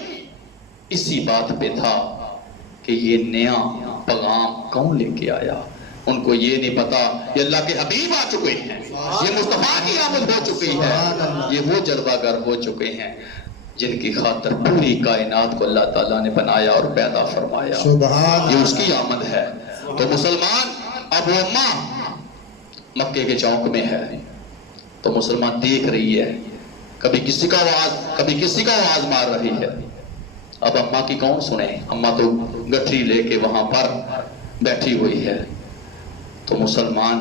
اسی بات پہ تھا کہ یہ نیا پیغام کون لے کے آیا۔ ان کو یہ نہیں پتا یہ اللہ کے حبیب آ چکے ہیں، یہ مصطفیٰ کی آمد ہو چکی ہے، یہ وہ جلوہ گر ہو چکے ہیں جن کی خاطر پوری کائنات کو اللہ تعالیٰ نے بنایا اور پیدا فرمایا، یہ اس کی آمد ہے۔ تو مسلمان اب وہ ماں مکے کے چوک میں ہے، تو مسلمان دیکھ رہی ہے، کبھی کسی کا آواز مار رہی ہے۔ اب اماں کی کون سنے؟ اماں تو گٹھری لے کے وہاں پر بیٹھی ہوئی ہے۔ تو مسلمان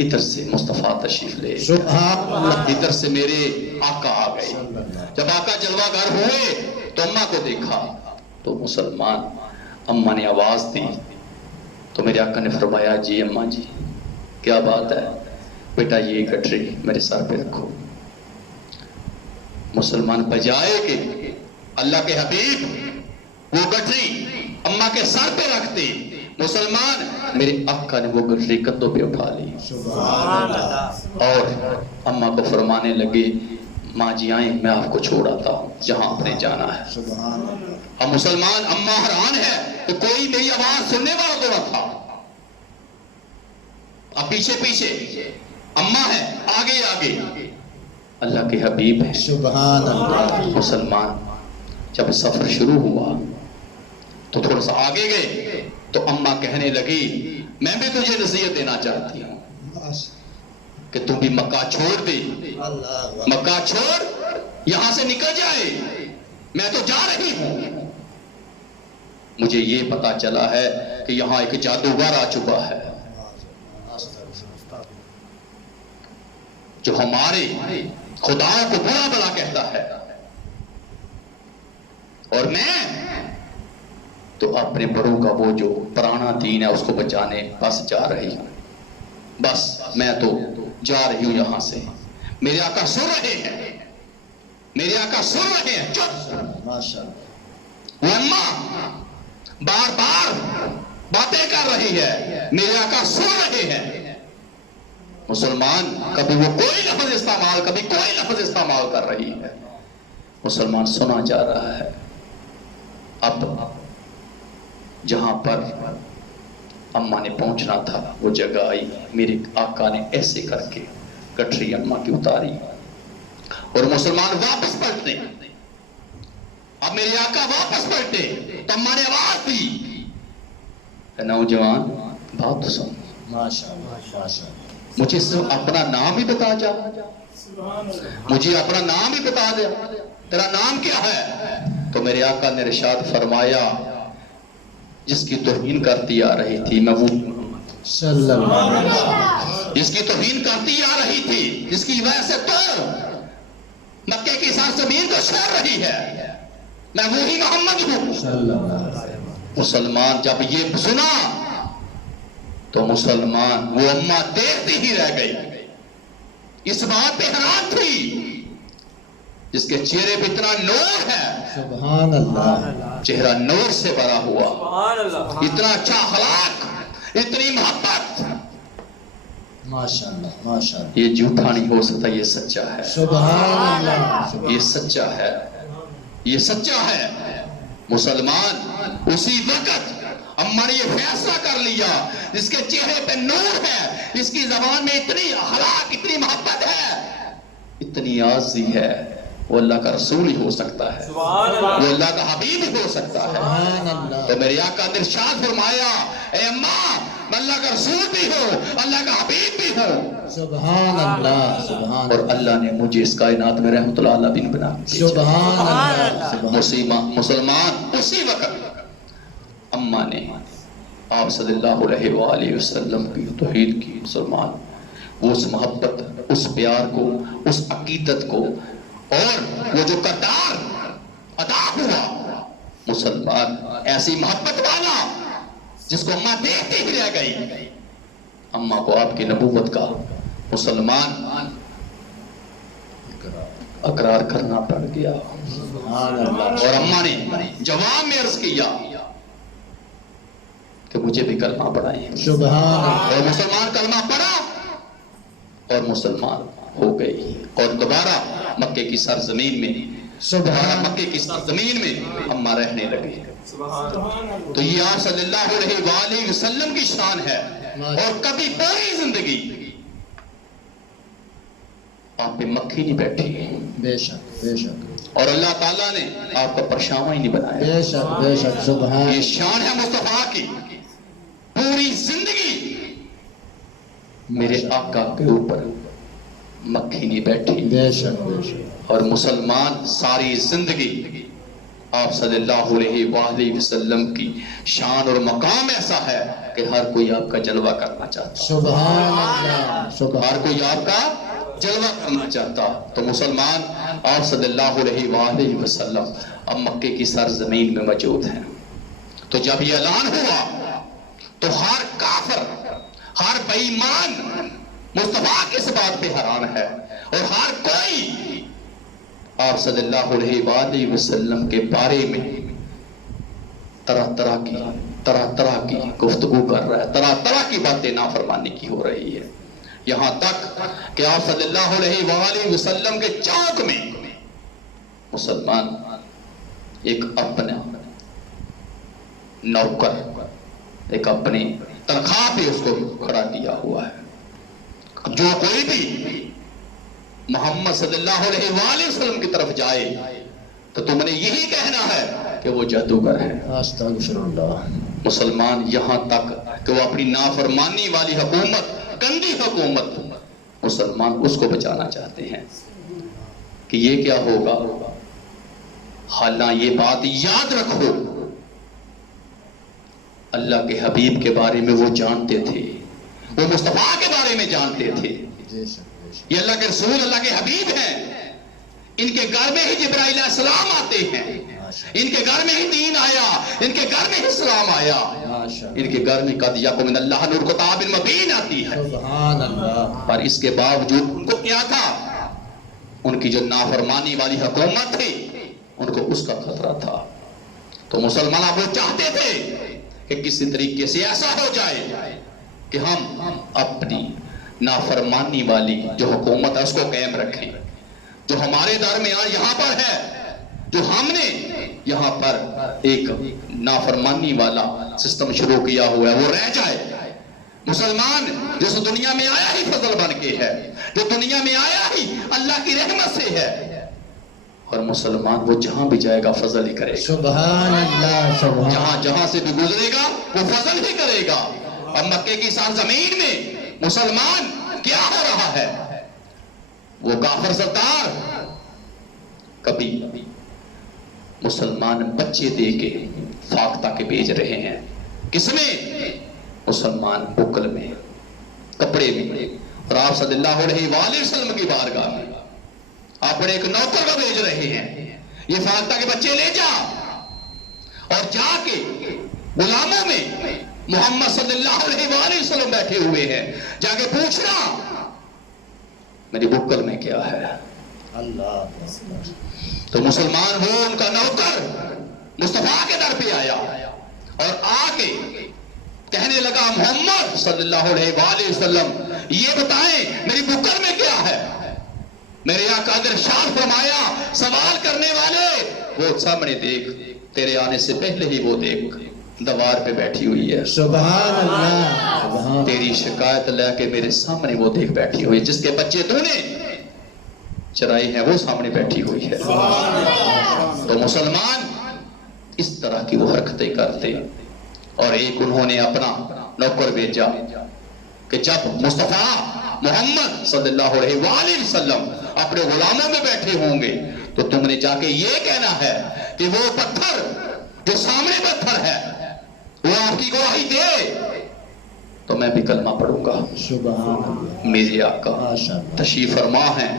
ادھر سے مصطفیٰ تشریف لے، ادھر سے میرے آقا آ گئے۔ جب آقا جلوہ گر ہوئے تو اماں کو دیکھا، تو مسلمان اماں نے آواز دی، تو میرے آقا نے فرمایا جی اماں جی کیا بات ہے؟ بیٹا یہ گٹھری میرے سر پہ رکھو۔ مسلمان بجائے کہ اللہ کے حبیب وہ گٹھری اماں کے سر پہ رکھتے، مسلمان میرے آقا نے وہ گٹھری کندھوں پہ اٹھا لی اور اماں کو فرمانے لگے ماں جی آئیں میں آپ کو چھوڑ آتا ہوں جہاں آپ نے جانا ہے۔ اب مسلمان اماں حیران ہے کہ کوئی میری آواز سننے والا تو نہ تھا، اب پیچھے پیچھے اماں ہے، آگے آگے اللہ کے حبیب ہے۔ سبحان اللہ۔ مسلمان جب سفر شروع ہوا تو تھوڑا سا آگے گئے تو اماں کہنے لگی میں بھی تجھے نصیحت دینا چاہتی ہوں کہ تم بھی مکہ چھوڑ دے، مکہ چھوڑ یہاں سے نکل جائے، میں تو جا رہی ہوں۔ مجھے یہ پتا چلا ہے کہ یہاں ایک جادوگر آ چکا ہے جو ہمارے خداؤں کو برا بلا کہتا ہے، اور میں تو اپنے بڑوں کا وہ جو پرانا دین ہے اس کو بچانے بس جا رہی ہوں، بس میں تو جا رہی ہوں یہاں سے۔ میرے آقا سن رہے ہیں، میرے آقا سن رہے ہیں، چپ۔ وہ اماں بار بار باتیں کر رہی ہے، میرے آقا سن رہے ہیں۔ مسلمان کبھی وہ کوئی لفظ استعمال، کبھی کوئی لفظ استعمال کر رہی ہے، مسلمان سنا جا رہا ہے۔ اب جہاں پر اماں نے پہنچنا تھا وہ جگہ آئی، میرے آقا نے ایسے کر کے گٹھری اماں کی اتاری اور مسلمان واپس پلٹنے۔ اب میرے آقا واپس پلٹے تو اماں نے آواز دی کہ نوجوان بات سن، مجھے صرف اپنا نام ہی بتا جا، مجھے اپنا نام ہی بتا دے، تیرا نام کیا ہے؟ تو میرے آقا نے ارشاد فرمایا جس کی توہین کرتی آ رہی تھی میں وہ صلی اللہ علیہ وسلم۔ جس کی توہین کرتی آ رہی تھی، جس کی وجہ سے تو مکے کی سرزمین کو چھوڑ رہی ہے، میں وہی محمد ہوں۔ مسلمان جب یہ سنا تو مسلمان وہ اماں دیکھتی ہی رہ گئی، اس بات پہ حیران تھی جس کے چہرے پہ اتنا نور ہے، سبحان اللہ، چہرہ نور سے بھرا ہوا، سبحان اللہ، اتنا اچھا اخلاق، اتنی محبت، ماشاءاللہ ماشاءاللہ، یہ جھوٹا نہیں ہو سکتا، یہ سچا ہے، سبحان اللہ، یہ سچا ہے، یہ سچا ہے۔ مسلمان اسی وقت اماں نے یہ فیصلہ کر لیا، جس کے چہرے پہ نور ہے، اس کی زبان میں اتنی اخلاق، اتنی محبت ہے، اتنی عاجزی ہے، وہ اللہ کا رسول ہی ہو سکتا ہے، سبحان وہ اللہ، اللہ کا حبیب ہی ہو سکتا ہے۔ سبحان اللہ، تو میرے آقا نے ارشاد فرمایا، اے اماں میں اللہ کا رسول بھی ہوں، اللہ کا حبیب بھی ہوں، سبحان اللہ، سبحان اور اللہ، اللہ نے مجھے اس کائنات میں رحمت اللہ بن بنا دیا۔ سبحان اللہ، سبحان مسلمان اسی وقت اماں نے آپ صلی اللہ علیہ وآلہ وسلم کی توحید کی، مسلمان وہ اس محبت، اس پیار کو، اس عقیدت کو، اور وہ جو کردار ادا ہوا، مسلمان ایسی محبت والا جس کو اماں دیکھتے ہی رہ گئی، اماں کو آپ کی نبوت کا مسلمان اقرار کرنا پڑ گیا، اللہ، اور اماں نے جواب میں عرض کیا کہ مجھے بھی کلمہ پڑھائیں، سبحان اللہ، اور مسلمان کلمہ پڑھا اور مسلمان ہو گئی، اور دوبارہ مکے کی سرزمین میں، دوبارہ مکے کی سرزمین میں اماں رہنے لگے۔ تو یہ آپ صلی اللہ علیہ وآلہ وسلم کی شان ہے، اور کبھی پوری زندگی آپ پہ مکھی نہیں بیٹھی، بے شک بے شک، اور اللہ تعالیٰ نے آپ کو پرچھاواں ہی نہیں بنایا۔ بے شک بے شک، سبحان، یہ شان ہے مصطفیٰ کی، پوری زندگی میرے آقا کے اوپر مکھی نہیں بیٹھی، بے شک بے شک، اور مسلمان ساری زندگی آپ صلی اللہ علیہ وآلہ وسلم کی شان اور مقام ایسا ہے کہ ہر کوئی آپ کا جلوہ کرنا چاہتا، سبحان اللہ، سبحان، ہر کوئی آپ کا جلوہ کرنا چاہتا۔ تو مسلمان آپ صلی اللہ علیہ وآلہ وسلم اب مکے کی سرزمین میں موجود ہیں۔ تو جب یہ اعلان ہوا تو ہر کافر، ہر بے ایمان مصطفیٰ کی اس بات پہ حیران ہے، اور ہر کوئی آپ صلی اللہ علیہ وآلہ وسلم کے بارے میں طرح طرح کی گفتگو کر رہا ہے، طرح طرح کی باتیں نافرمانی کی ہو رہی ہے، یہاں تک کہ آپ صلی اللہ علیہ وآلہ وسلم کے چوک میں مسلمان ایک اپنا نوکر، ایک اپنی تنخواہ پہ اس کو کھڑا کیا ہوا ہے، جو کوئی بھی محمد صلی اللہ علیہ وآلہ وسلم کی طرف جائے تو تم نے یہی کہنا ہے کہ وہ جادوگر ہے۔ استغفر اللہ، مسلمان یہاں تک کہ وہ اپنی نافرمانی والی حکومت، گندی حکومت، مسلمان اس کو بچانا چاہتے ہیں کہ یہ کیا ہوگا، حالانکہ یہ بات یاد رکھو، اللہ کے حبیب کے بارے میں وہ جانتے تھے، وہ مصطفیٰ کے بارے میں جانتے تھے، بے شک بے شک، یہ اللہ کے رسول، اللہ کے حبیب ہیں، ان کے گھر میں ہی جبرائیل علیہ السلام آتے ہیں، ان کے گھر میں ہی دین آیا، ان کے گھر میں ہی اسلام آیا، ماشاء ان کے گھر میں قد یکم من اللہ نور کتاب مبین آتی ہے، سبحان اللہ، پر اس کے باوجود ان کو کیا تھا، ان کی جو نافرمانی والی حکومت تھی ان کو اس کا خطرہ تھا۔ تو مسلمان وہ چاہتے تھے کہ کسی طریقے سے ایسا ہو جائے کہ ہم اپنی نافرمانی والی جو حکومت ہے اس کو قائم رکھیں، جو ہمارے درمیان یہاں پر ہے، جو ہم نے یہاں پر ایک نافرمانی والا سسٹم شروع کیا ہوا ہے وہ رہ جائے۔ مسلمان جس دنیا میں آیا ہی فضل بن کے ہے، جو دنیا میں آیا ہی اللہ کی رحمت سے ہے، اور مسلمان وہ جہاں بھی جائے گا فضل ہی کرے گا، سبحان اللہ، سبحان، جہاں سے بھی گزرے گا وہ فضل ہی کرے گا۔ اور مکے کی سرزمین میں مسلمان کیا ہو رہا ہے، وہ کافر سردار کبھی مسلمان بچے دے کے فاختہ کے بھیج رہے ہیں، کس میں، مسلمان بکل میں، کپڑے میں، اور آپ صلی اللہ علیہ وآلہ وسلم کی بارگاہ میں اپنے ایک نوکر کو بھیج رہے ہیں، یہ فاطمہ کے بچے لے جا، اور جا کے غلاموں میں محمد صلی اللہ علیہ وآلہ وسلم بیٹھے ہوئے ہیں، جا کے پوچھنا میری بکل میں کیا ہے۔ اللہ تو مسلمان وہ ان کا نوکر مصطفیٰ کے در پہ آیا اور آ کے کہنے لگا محمد صلی اللہ علیہ وآلہ وسلم یہ بتائیں میری بکر میں کیا ہے۔ میرے آقا نے ارشاد فرمایا سوال کرنے والے وہ سامنے دیکھ، تیرے آنے سے پہلے ہی وہ دیکھ دوار پہ بیٹھی ہوئی ہے، سبحان اللہ، سبحان تیری شکایت لے کے میرے سامنے وہ دیکھ بیٹھی ہوئی، جس کے بچے تو نے چرائی ہیں وہ سامنے بیٹھی ہوئی ہے۔ تو مسلمان اس طرح کی وہ حرکتیں کرتے، اور ایک انہوں نے اپنا نوکر بھیجا کہ جب مصطفیٰ محمد صلی اللہ علیہ وآلہ وسلم اپنے غلاموں میں بیٹھے ہوں گے تو تم نے جا کے یہ کہنا ہے کہ وہ پتھر جو سامنے پتھر ہے وہ آپ کی گواہی دے تو میں بھی کلمہ پڑھوں گا۔ سبحان اللہ، میرے آقا ماشاء اللہ، تشریف فرما ہیں،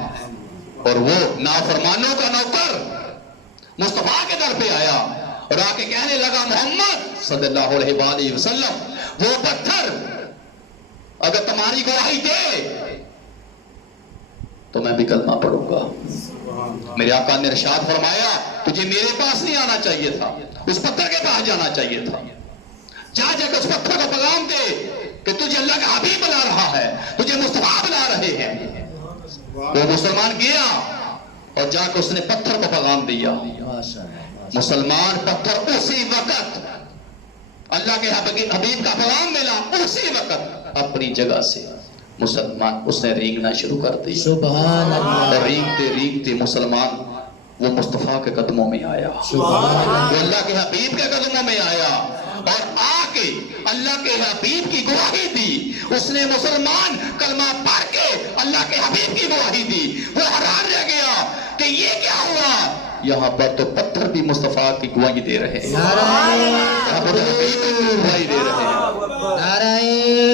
اور وہ نافرمانوں کا نوکر مصطفیٰ کے در پہ آیا اور آ کے کہنے لگا محمد صلی اللہ علیہ وآلہ وسلم وہ پتھر اگر تمہاری گواہی دے تو میں بھی کلمہ پڑھوں گا۔ میرے آقا نے ارشاد فرمایا تجھے میرے پاس نہیں آنا چاہیے تھا، اس پتھر کے پاس جانا چاہیے تھا، جا کے اس پتھر کو پیغام دے کہ تجھے اللہ کا حبیب بلا رہا ہے، تجھے مصطفیٰ بلا رہے ہیں۔ وہ مسلمان گیا اور جا کے اس نے پتھر کو پیغام دیا۔ ماشاء اللہ، مسلمان پتھر اسی وقت اللہ کے حبیب کا پیغام ملا، اسی وقت اپنی جگہ سے مسلمان اس نے رینگنا شروع کر دی، سبحان اللہ، اور رینگتے رینگتے مسلمان وہ مصطفیٰ کے قدموں میں آیا، سبحان اللہ، وہ اللہ کے حبیب کے قدموں میں آیا اور آ کے اللہ کے حبیب کی گواہی دی۔ اس نے مسلمان کلمہ پڑھ کے اللہ کے حبیب کی گواہی دی۔ وہ حیران رہ گیا کہ یہ کیا ہوا، یہاں پر تو پتھر بھی مصطفیٰ کی گواہی دے رہے ہیں، یہاں پر تو حبیب کی گواہی دے رہے ہیں۔ نعرہ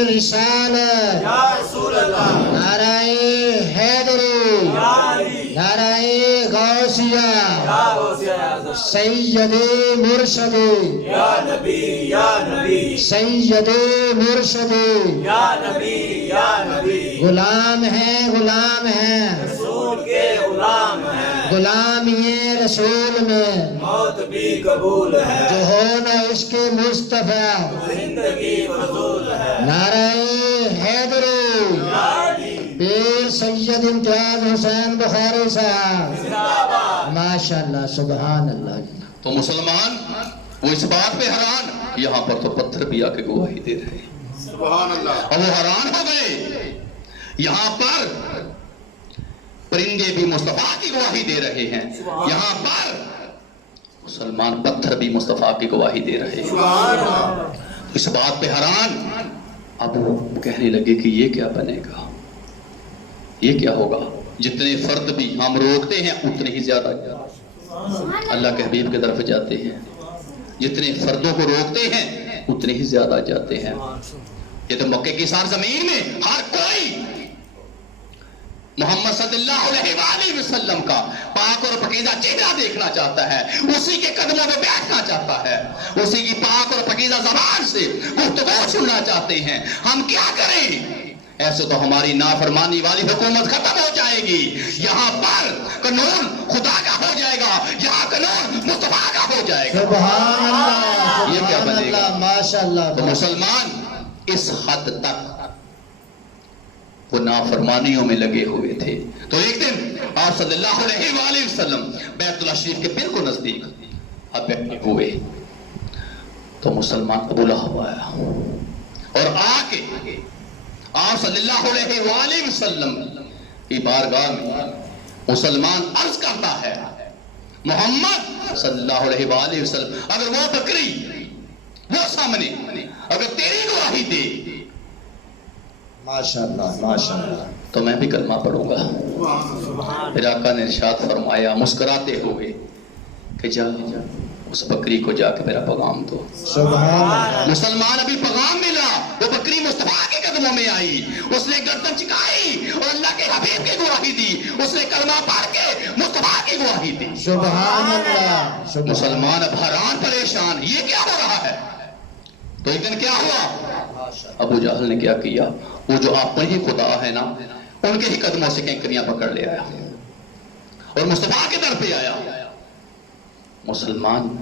رسالت، یا رسول اللہ، نعرہ حیدری، یا علی، نعرہ غوثیہ، یا غوث اعظم، سید مرشد، یا نبی، یا نبی، سید مرشد، یا نبی، یا نبی، غلام ہیں، غلام ہیں، رسول کے غلام ہیں، غلامی رسول میں موت بھی قبول ہے، جو ہو نہ اس کے مصطفیٰ۔ زندگی فضول ہے، نعرہ حیدری، یا علی، پیر سید امتیاز حسین بخاری صاحب، زندہ باد، ماشاءاللہ، سبحان اللہ۔ تو مسلمان وہ اس بات پہ حیران، یہاں پر تو پتھر بھی آ کے گواہی دے رہے ہیں، سبحان اللہ، اور وہ حیران ہو گئے، یہاں پر پرندے بھی مصطفیٰ کی گواہی دے رہے ہیں، یہاں پر مسلمان پتھر بھی مصطفیٰ کی گواہی دے رہے ہیں۔ سبحان اللہ، اس بات پہ حیران، اب وہ کہنے لگے کہ یہ کیا بنے گا، یہ کیا ہوگا، جتنے فرد بھی ہم روکتے ہیں اتنے ہی زیادہ اللہ کے حبیب کی طرف جاتے ہیں، جتنے فردوں کو روکتے ہیں اتنے ہی زیادہ جاتے ہیں۔ یہ تو مکے کی سرزمین میں ہر کوئی محمد صلی اللہ علیہ وآلہ وسلم کا پاک اور پاکیزہ چہرہ دیکھنا چاہتا ہے، اسی کے قدموں میں بیٹھنا چاہتا ہے، اسی کی پاک اور پاکیزہ زبان سے گفتگو سننا چاہتے ہیں۔ ہم کیا کریں؟ ایسے تو ہماری نافرمانی والی حکومت ختم ہو جائے گی، یہاں پر قانون خدا کا ہو جائے گا، یہاں قانون مصطفیٰ کا ہو جائے گا۔ سبحان اللہ، یہ کیا سبحان بنے گا؟ اللہ، ماشاءاللہ۔ تو مسلمان اس حد تک وہ نافرمانیوں میں لگے ہوئے تھے۔ تو ایک دن آپ صلی اللہ علیہ وآلہ وسلم بیت اللہ شریف کے بالکل نزدیک اب بیٹھے ہوئے تو مسلمان ابو لہب آیا اور آ کے آپ صلی اللہ علیہ وآلہ وسلم کی بارگاہ میں مسلمان عرض کرتا ہے محمد صلی اللہ علیہ وآلہ وسلم اگر وہ بکری وہ سامنے اگر تیری گواہی دے ماشاءاللہ، ماشاءاللہ، تو میں بھی کلمہ پڑھوں گا۔ سبحان پھر آقا نے ارشاد فرمایا مسکراتے ہوئے کہ جا اس بکری کو جا کے میرا پیغام دو۔ سبحان اللہ، مسلمان ابھی پیغام ملا، وہ بکری مصطفیٰ کے قدم قدموں میں آئی، اس نے گردن جھکائی اور اللہ کے حبیب کی گواہی دی، اس نے کلمہ پڑھ کے مصطفیٰ کی گواہی دی۔ سبحان اللہ، مسلمان اب حیران پریشان، یہ کیا ہو رہا ہے؟ تو ایک دن کیا ہوا؟ ابو جہل نے کیا کیا؟ وہ جو اپنے ہی خدا ہے نا، ان کے ہی قدموں سے کنکریاں پکڑ لے آیا اور مصطفیٰ کے در پہ آیا۔ مسلمان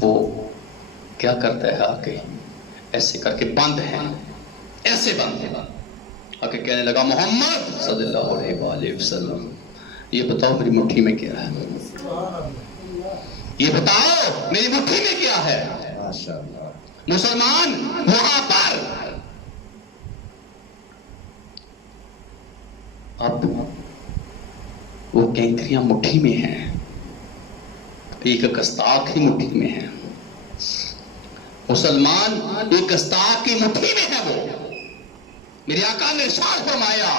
وہ کیا کرتا ہے؟ آ کے ایسے کر کے بند ہیں، ایسے بند ہیں، آ کے کہنے لگا محمد صلی اللہ علیہ وآلہ وسلم، یہ بتاؤ میری مٹھی میں کیا ہے؟ یہ بتاؤ میری مٹھی میں کیا ہے؟ ماشاءاللہ۔ مسلمان وہاں پر اب وہ کینکریاں مٹھی میں ہیں، ایک گستاخ ہی مٹھی میں ہے۔ مسلمان ایک گستاخ کی مٹھی میں ہے وہ۔ میرے آقا نے ارشاد فرمایا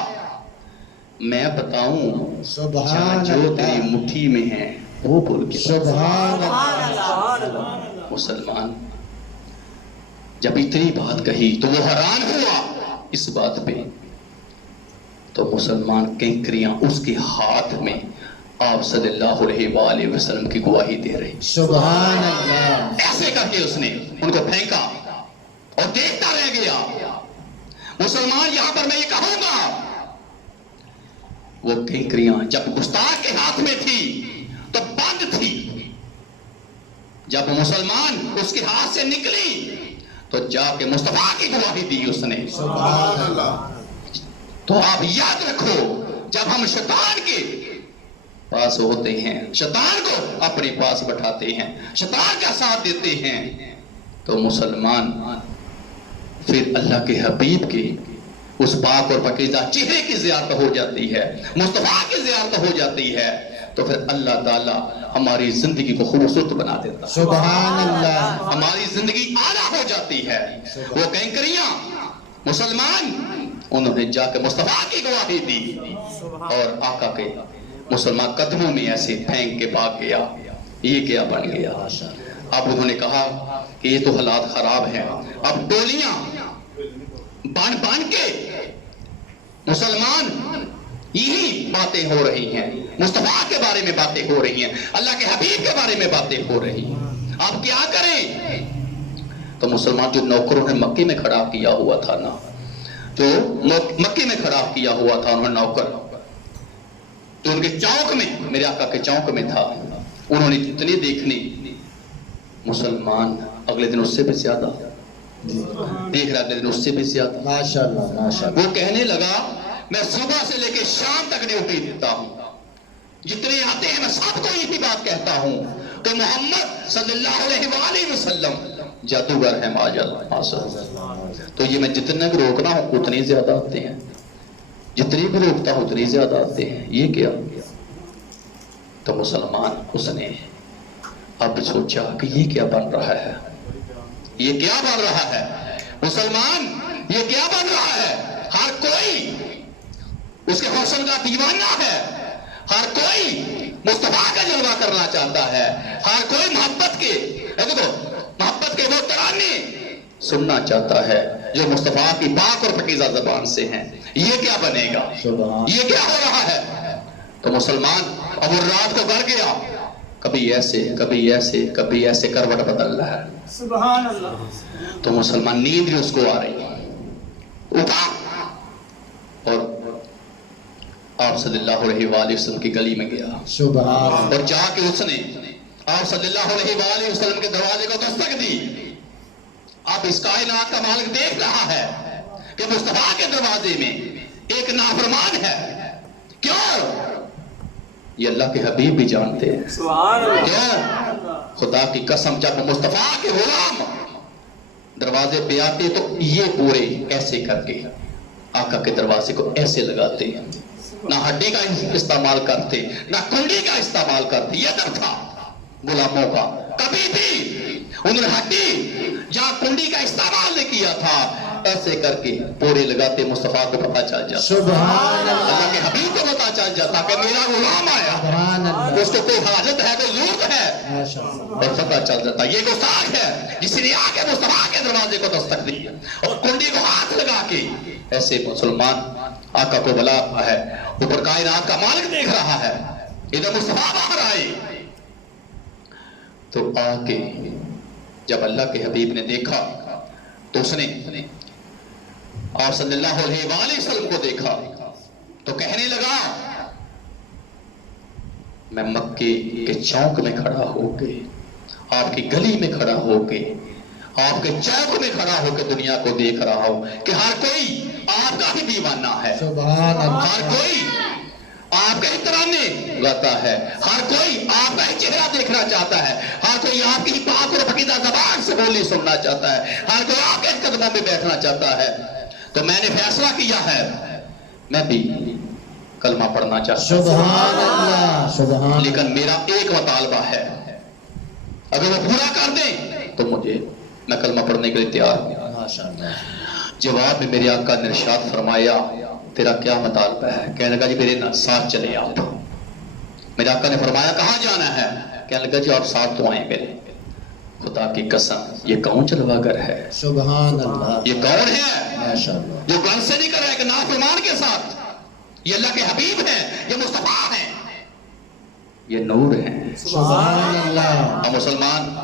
میں بتاؤں سبحان جو اللہ، تیری مٹھی میں ہے وہ بول کے بتا۔ سبحان اللہ۔ مسلمان جب اتنی بات کہی تو وہ حیران ہوا اس بات پہ، تو مسلمان کنکریاں اس کے ہاتھ میں آپ صلی اللہ علیہ وآلہ وسلم کی گواہی دے رہے، سبحان اللہ۔ ایسے کر کے اس نے ان کو پھینکا اور دیکھتا رہ گیا۔ مسلمان یہاں پر میں یہ کہوں گا، وہ کنکریاں جب گستاخ کے ہاتھ میں تھی تو بند تھی، جب مسلمان اس کے ہاتھ سے نکلی تو جا کے مصطفیٰ کی گواہی دی اس نے۔ سبحان اللہ۔ تو آپ یاد رکھو، جب ہم شیطان کے پاس ہوتے ہیں، شیطان کو اپنے پاس بٹھاتے ہیں، شیطان کا ساتھ دیتے ہیں، تو مسلمان پھر اللہ کے حبیب کے اس پاک اور پاکیزہ چہرے کی زیارت ہو جاتی ہے، مصطفیٰ کی زیارت ہو جاتی ہے، تو پھر اللہ تعالیٰ ہماری زندگی کو خوبصورت بنا دیتا ہے، سبحان اللہ۔ ہماری زندگی اعلیٰ ہو جاتی ہے۔ وہ کنکریاں مسلمان انہوں نے جا کے مصطفیٰ کی گواہی دی اور آقا کے مسلمان قدموں میں ایسے پھینک کے بھاگ گیا۔ یہ کیا بن گیا؟ اب انہوں نے کہا کہ یہ تو حالات خراب ہیں، اب ٹولیاں بن کے مسلمان یہی باتیں ہو رہی ہیں، مصطفیٰ کے بارے میں باتیں ہو رہی ہیں، اللہ کے حبیب کے بارے میں باتیں ہو رہی ہیں، اب کیا کریں؟ تو مسلمان جو نوکروں نے مکے میں کھڑا کیا ہوا تھا نا، جو مکے میں کھڑا کیا ہوا تھا انہوں نے نوکر، جو ان کے چوک میں میرے آقا کے چوک میں تھا، انہوں نے جتنے دیکھنے مسلمان اگلے دن اس سے بھی زیادہ دیکھ رہا، اگلے دن اس سے بھی زیادہ، ماشاءاللہ ماشاءاللہ۔ وہ کہنے لگا میں صبح سے لے کے شام تک ڈیوٹی دیتا ہوں، جتنے آتے ہیں میں سب کو یہی بات کہتا ہوں کہ محمد صلی اللہ علیہ وآلہ وسلم جادوگر ہے ماجل۔ تو یہ میں جتنے بھی روکنا ہوں اتنے زیادہ آتے ہیں، جتنی بھی روکتا ہوں اتنی زیادہ آتے ہیں، یہ کیا؟ تو مسلمان اس نے اب سوچا کہ یہ کیا بن رہا ہے، یہ کیا بن رہا ہے؟ مسلمان یہ کیا بن رہا ہے؟ ہر کوئی اس کے حسن کا دیوانہ ہے، ہر کوئی مصطفیٰ کا جلوہ کرنا چاہتا ہے، ہر کوئی محبت کے وہ ترانے سننا چاہتا ہے جو مصطفیٰ کی پاک اور پاکیزہ زبان سے ہیں۔ یہ کیا بنے گا؟ یہ کیا ہو رہا ہے؟ تو مسلمان اب وہ رات کو گھر گیا، کبھی ایسے کبھی ایسے کبھی ایسے کروٹ بدل رہا ہے، سبحان اللہ۔ تو مسلمان نیند بھی اس کو آ رہی، اٹھا اور آپ صلی اللہ علیہ وآلہ وسلم کی گلی میں گیا، سبحان اور جا کے اس نے آپ صلی اللہ علیہ وآلہ وسلم کے دروازے کو دستک دی۔ اب اس کائنات کا مالک دیکھ رہا ہے کہ مصطفیٰ کے دروازے میں ایک نافرمان ہے، کیوں؟ یہ اللہ کے حبیب بھی جانتے ہیں، سبحان اللہ۔ کیوں؟ خدا کی قسم جب مصطفیٰ کے غلام دروازے پہ آتے تو یہ پورے ایسے کر کے آقا کے دروازے کو ایسے لگاتے ہیں، نہ ہڈی کا استعمال کرتے نہ کنڈی کا استعمال کرتے، یہ در تھا غلاموں کا، کبھی بھی انہوں نے ہڈی یا کنڈی کا استعمال نہیں کیا تھا، ایسے کر کے پورے لگاتے مصطفیٰ کو پتہ چل جاتا، سبحان اللہ اللہ کے حبیب کو پتہ چل جاتا کہ میرا غلام آیا، سبحان اللہ اس کو کوئی حاجت ہے، کوئی ضرورت ہے، ماشاء اللہ اور پتہ چل جاتا یہ گستاخ ہے جس نے آ کے مصطفیٰ کے دروازے کو دستک دی اور کنڈی کو ہاتھ لگا کے. ایسے مسلمان آقا کو بلا ہے، اوپر کائنات کا مالک دیکھ رہا ہے، ادھر مصطفیٰ باہر آئے تو آ کے جب اللہ کے حبیب نے دیکھا تو اس نے آپ صلی اللہ علیہ وآلہ وسلم کو دیکھا تو کہنے لگا میں مکے کے چوک میں کھڑا ہو کے، آپ کی گلی میں کھڑا ہو کے، آپ کے چوک میں کھڑا ہو کے دنیا کو دیکھ رہا ہوں کہ ہر کوئی آپ کا ہی دیوانہ ہے، سبحان اللہ ہر کوئی آپ کا ہی ترانے گاتا ہے، ہر کوئی آپ کا ہی چہرہ دیکھنا چاہتا ہے، ہر کوئی آپ کی پاک اور پاکیزہ زبان سے بولی سننا چاہتا ہے، ہر کوئی آپ کے قدموں میں بیٹھنا چاہتا ہے. تو میں نے فیصلہ کیا ہے میں بھی کلمہ پڑھنا چاہتا ہوں، سبحان اللہ سبحان لیکن میرا ایک مطالبہ ہے، اگر وہ پورا کر دیں تو میں کلمہ پڑھنے کے لیے تیار ہوں. اللہ ماشاء اللہ جواب میں میرے آقا نے ارشاد فرمایا تیرا کیا مطالبہ ہے؟ کہنے لگا جی میرے ساتھ چلے آپ. میرے آقا نے فرمایا کہاں جانا ہے؟ کہنے لگا جی آپ ساتھ تو آئیں میرے. خدا کی قسم یہ کون جلوگر ہے؟ سبحان اللہ یہ کون ہے ماشاء اللہ جو گن سے نہیں کر رہا ہے کہ نافرمان کے ساتھ؟ یہ اللہ کے حبیب ہیں، یہ مصطفیٰ ہیں، یہ نور ہیں. سبحان اللہ اور مسلمان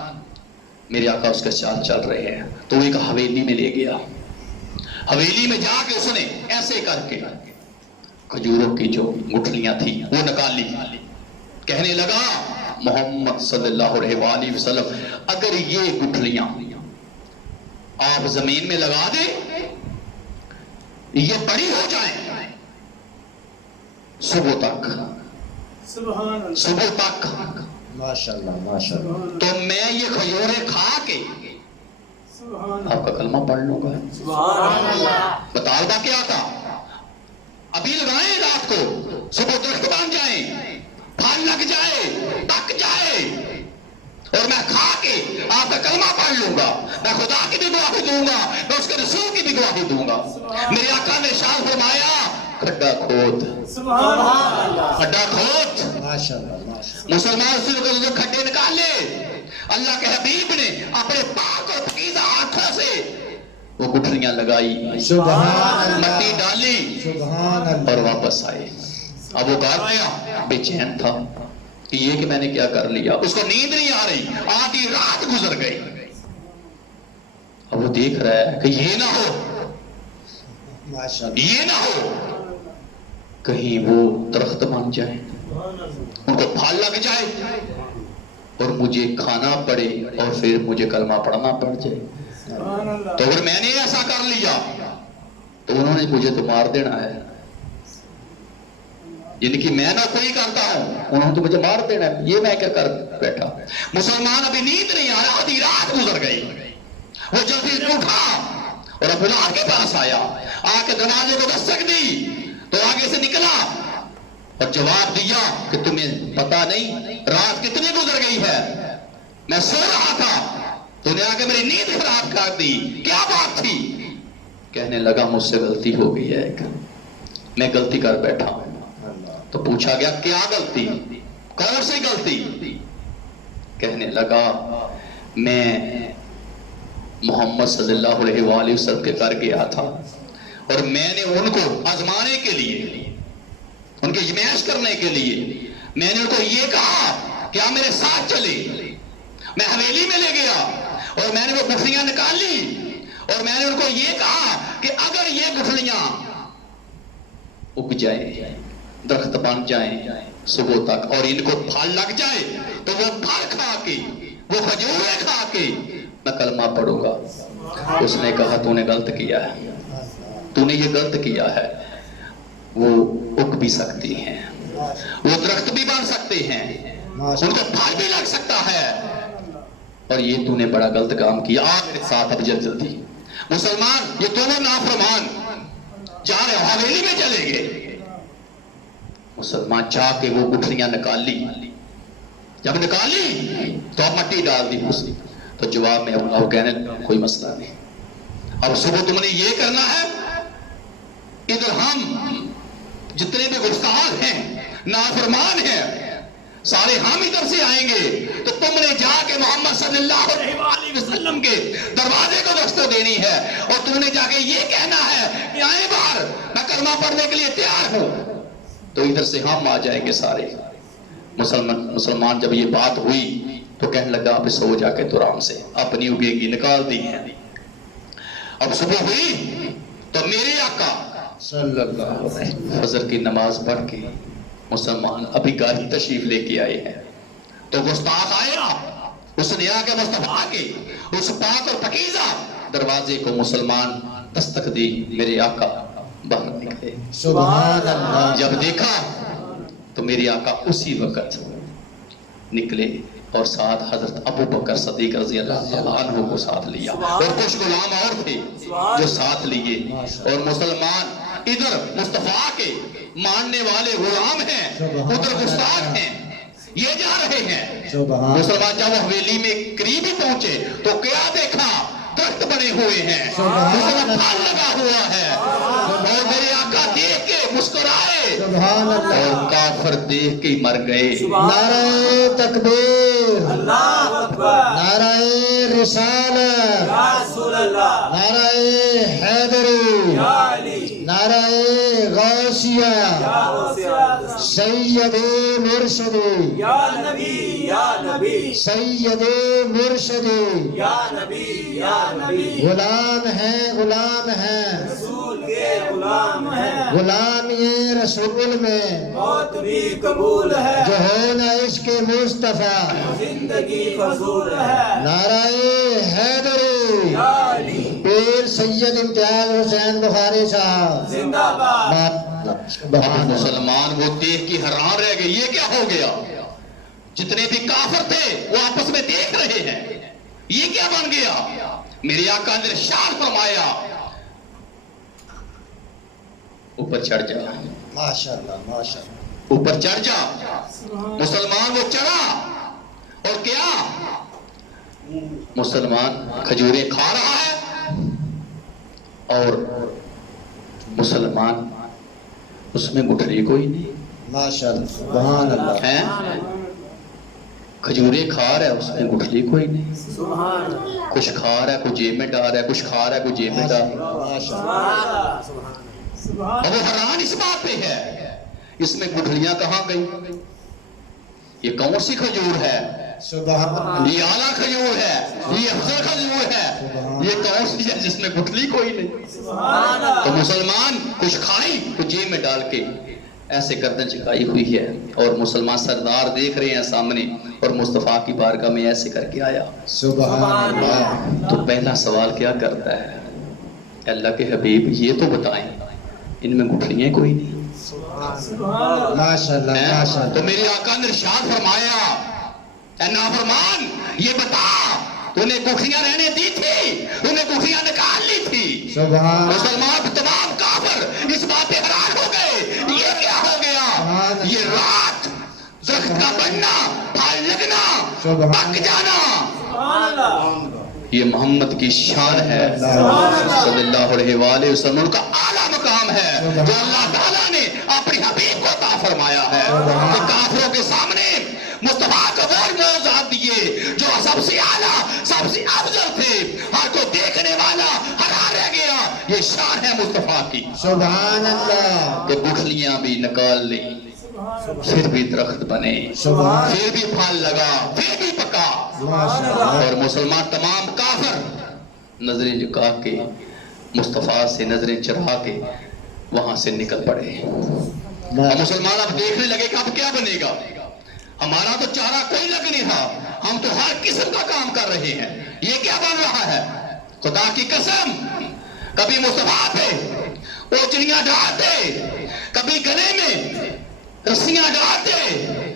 میرے آقا اس کے ساتھ چل رہے ہیں تو وہ ایک حویلی میں لے گیا. حویلی میں جا کے اس نے ایسے کر کے کھجوروں کی جو گٹھلیاں تھیں وہ نکالی. کہنے لگا محمد صلی اللہ علیہ وآلہ وسلم اگر یہ گٹھلیاں آپ زمین میں لگا دیں یہ بڑی ہو جائیں صبح تک، سبحان اللہ صبح تک ماشاء اللہ ماشاء اللہ تو میں یہ کھجوریں کھا کے سبحان آپ کا کلمہ پڑھ لوں گا. سبحان اللہ مطالبہ کیا تھا؟ ابھی لگائیں رات کو، صبح درخت بن جائیں، پھل لگ جائے، پک جائے اور میں کھا کے آپ کا کلمہ پڑھ لوں گا. میں خدا کی بھی گواہی دوں گا، میں اس کے رسول کی بھی گواہی دوں گا. میرے آقا نے ارشاد فرمایا کھڈا کھود، سبحان اللہ کھڈا کھود. ماشاء اللہ ماشاء اللہ مسلمان سے کھڈے نکالے. اللہ کے حبیب نے اپنے پاک اور پاکیزہ ہاتھوں سے وہ گٹھلیاں لگائی، سبحان اللہ مٹی ڈالی سبحان اور اللہ واپس آئے. اب وہ گھر آیا بے چین تھا کہ یہ کہ میں نے کیا کر لیا. اس کو نیند نہیں آ رہی، آدھی رات گزر گئی. اب وہ دیکھ رہا ہے کہ یہ نہ ہو، ماشاء اللہ یہ نہ ہو کہیں وہ درخت بن جائے، ان کو پھل لگ جائے اور مجھے کھانا پڑے اور پھر مجھے کلمہ پڑھنا پڑ جائے. سبحان اللہ تو اگر میں نے ایسا کر لیا تو انہوں نے مجھے تو مار دینا ہے. جن کی میں نہ کوئی کرتا ہوں انہوں نے تو مجھے مار دینا ہے. یہ میں کیا کر بیٹھا. مسلمان ابھی نیند نہیں آیا، آدھی رات گزر گئی. وہ جلدی اٹھا اور ابو لہب کے پاس آیا، آ کے دروازے کو دستک دی تو آگے سے نکلا اور جواب دیا کہ تمہیں پتا نہیں رات کتنی گزر گئی ہے؟ میں سو رہا تھا، تو نے آ کے میری نیند خراب کر دی. کیا بات تھی؟ کہنے لگا مجھ سے غلطی ہو گئی ہے ایک، میں غلطی کر بیٹھا ہوں. تو پوچھا گیا کیا غلطی؟ کون سی غلطی؟ کہنے لگا میں محمد صلی اللہ علیہ وآلہ وسلم کے گھر گیا تھا اور میں نے ان کو آزمانے کے لیے، ان کی آزمائش کرنے کے لیے میں نے ان کو یہ کہا کہ آپ میرے ساتھ چلے. میں حویلی میں لے گیا اور میں نے وہ گٹھلیاں نکالی اور میں نے ان کو یہ کہا کہ اگر یہ گٹھلیاں اگ جائیں، درخت بن جائیں صبح تک اور ان کو پھل لگ جائے تو وہ پھل کھا کے، وہ کھجوریں کھا کے میں کلمہ پڑھوں گا. اس نے کہا تو نے غلط کیا ہے، تو نے یہ غلط کیا ہے. وہ اگ بھی سکتی ہیں، وہ درخت بھی بن سکتے ہیں، ان کو پھل بھی لگ سکتا ہے، اور یہ تو نے بڑا غلط کام کیا. آ میرے ساتھ اب جلدی. مسلمان یہ دونوں نافرمان جا رہے حویلی میں چلے گئے. مسلمان جا کے وہ گٹھلیاں نکالی. جب نکالی تو اب مٹی ڈال دی اس نے. تو جواب میں وہ کہنے کوئی مسئلہ نہیں، اب صبح تم نے یہ کرنا ہے، ادھر ہم جتنے بھی گستاخ ہیں، نافرمان ہیں، سارے ہم ادھر سے آئیں گے، تو تم نے جا کے محمد صلی اللہ علیہ وآلہ وسلم کے دروازے کو دستک دینی ہے، اور تم نے جا کے یہ کہنا ہے کہ آئیں باہر، میں کلمہ پڑھنے کے لیے تیار ہوں۔ تو ادھر سے ہم آ جائیں گے سارے۔ مسلمان جب یہ بات ہوئی تو کہنے لگا اب سو جا کے تو آرام سے، اپنی اگیگی نکال دی ہے۔ اب صبح ہوئی تو میرے آقا صلی اللہ علیہ وسلم فجر کی نماز پڑھ کے مسلمان ابھی گاڑی تشریف لے کے آئے ہیں، تو گستاخ آیا، اس نے آ کے مصطفیٰ کے اس پاک اور پاکیزہ دروازے کو مسلمان دستک دی، میرے آقا باہر نکلے۔ سبحان اللہ۔ جب دیکھا تو میرے آقا اسی وقت نکلے اور ساتھ حضرت ابو بکر صدیق رضی اللہ عنہ کو ساتھ لیا، اور کچھ غلام اور تھے جو ساتھ لیے، اور مسلمان ادھر مصطفیٰ کے ماننے والے غلام ہیں، ادھر گستاخ ہیں، یہ جا رہے ہیں۔ سبحان مسلمان جب حویلی میں قریب ہی پہنچے تو کیا دیکھا؟ درخت بنے ہوئے ہیں، سبحان اس میں پھل لگا ہوا ہے، اور میرے آقا دیکھ کے مسکرائے، سبحان اللہ۔ اور کافر دیکھ کے مر گئے۔ نعرہ تکبیر، اللہ اکبر، نعرہ رسالت، یا رسول اللہ، نعرہ حیدری، یا علی، نعرہ غوثیہ، یا غوثیہ، سید مرشدی، یا نبی، یا نبی، سید مرشدی، یا نبی، یا نبی، غلام ہیں، غلام ہیں، رسول کے غلام ہیں، غلام یہ رسول میں موت بھی قبول ہے، جو ہو نہ عشق مصطفیٰ۔ زندگی فضول ہے، نعرہ حیدری، یا علی، پیر سید امتیاز حسین بخاری صاحب زندہ باد۔ سبحان اللہ۔ مسلمان وہ دیکھ کے حیران رہ گئے، یہ کیا ہو گیا؟ جتنے بھی کافر تھے وہ آپس میں دیکھ رہے ہیں، یہ کیا بن گیا؟ میرے آقا نے ارشاد فرمایا اوپر چڑھ جا، ماشاءاللہ ماشاءاللہ۔ اوپر چڑھ جا۔ مسلمان وہ چڑھا، اور کیا؟ مسلمان کھجوریں کھا رہا ہے، اور مسلمان اس میں گٹھلی کوئی نہیں ماشاءاللہ سبحان اللہ۔ ہے، کھجوریں کھا رہا ہے، اس میں گٹھلی کوئی نہیں، سبحان اللہ، کچھ کھا رہا ہے کچھ جیب میں ڈال رہا ہے، کچھ کھا رہا ہے کچھ جیب میں ڈال رہا ہے۔ ماشاءاللہ۔ سبحان اور وہ حیران اس بات پہ ہے، اس میں گٹھلیاں کہاں گئی؟ یہ کون سی کھجور ہے؟ سبحان اللہ۔ یہ اعلیٰ کھجور ہے، یہ افضل کھجور ہے، یہ کون سی ہے جس میں گٹھلی کوئی نہیں؟ سبحان اللہ، تو مسلمان کچھ کھائی تو جیب میں ڈال کے ایسے گردن جھکائی ہوئی ہے، اور مسلمان سردار دیکھ رہے ہیں سامنے، اور مصطفیٰ کی بارگاہ میں ایسے کر کے آیا۔ سبحان اللہ۔ تو پہلا سوال کیا کرتا ہے؟ اللہ کے حبیب یہ تو بتائیں ان میں گٹھلیاں کوئی نہیں سبحان اللہ، ماشاءاللہ ہیں؟ ماشاءاللہ۔ تو میرے آقا نے ارشاد فرمایا اے نافرمان یہ بتا تو نے گٹھلیاں رہنے دی تھی، انہیں گٹھلیاں نکال لی تھی؟ سبحان مسلمان تمام کافر اس بات پہ حیران ہو گئے، یہ کیا ہو گیا؟ یہ رات درخت کا بننا، پھل لگنا، پک جانا، سبحان اللہ، یہ محمد کی شان ہے صلی اللہ علیہ وآلہ وسلم، ان کا اعلیٰ مقام ہے جو اللہ تعالیٰ نے اپنی حبیب کو عطا فرمایا ہے۔ تو کافروں کے سامنے مصطفیٰ کو وہ موضوعات دیے جو سب سے اعلیٰ سب سے افضل تھے، ہر کو دیکھنے والا حیران رہ گیا، یہ شان ہے مصطفیٰ کی سبحان اللہ۔ کہ گٹھلیاں بھی نکال لی، پھر بھی درخت بنے، سبحان پھر بھی پھل لگا، پھر بھی پکا، ماشاءاللہ۔ اور مسلمان تمام کافر نظریں جھکا کے مصطفیٰ سے نظریں چرا کے وہاں سے نکل پڑے۔ اور مسلمان اب دیکھنے لگے کہ اب کیا بنے گا؟ ہمارا تو چارہ کوئی لگ نہیں رہا، ہم تو ہر قسم کا کام کر رہے ہیں، یہ کیا بن رہا ہے؟ خدا کی قسم، کبھی مصطفیٰ پہ اوچڑیاں ڈالتے، کبھی گلے میں رسیاں ڈالتے،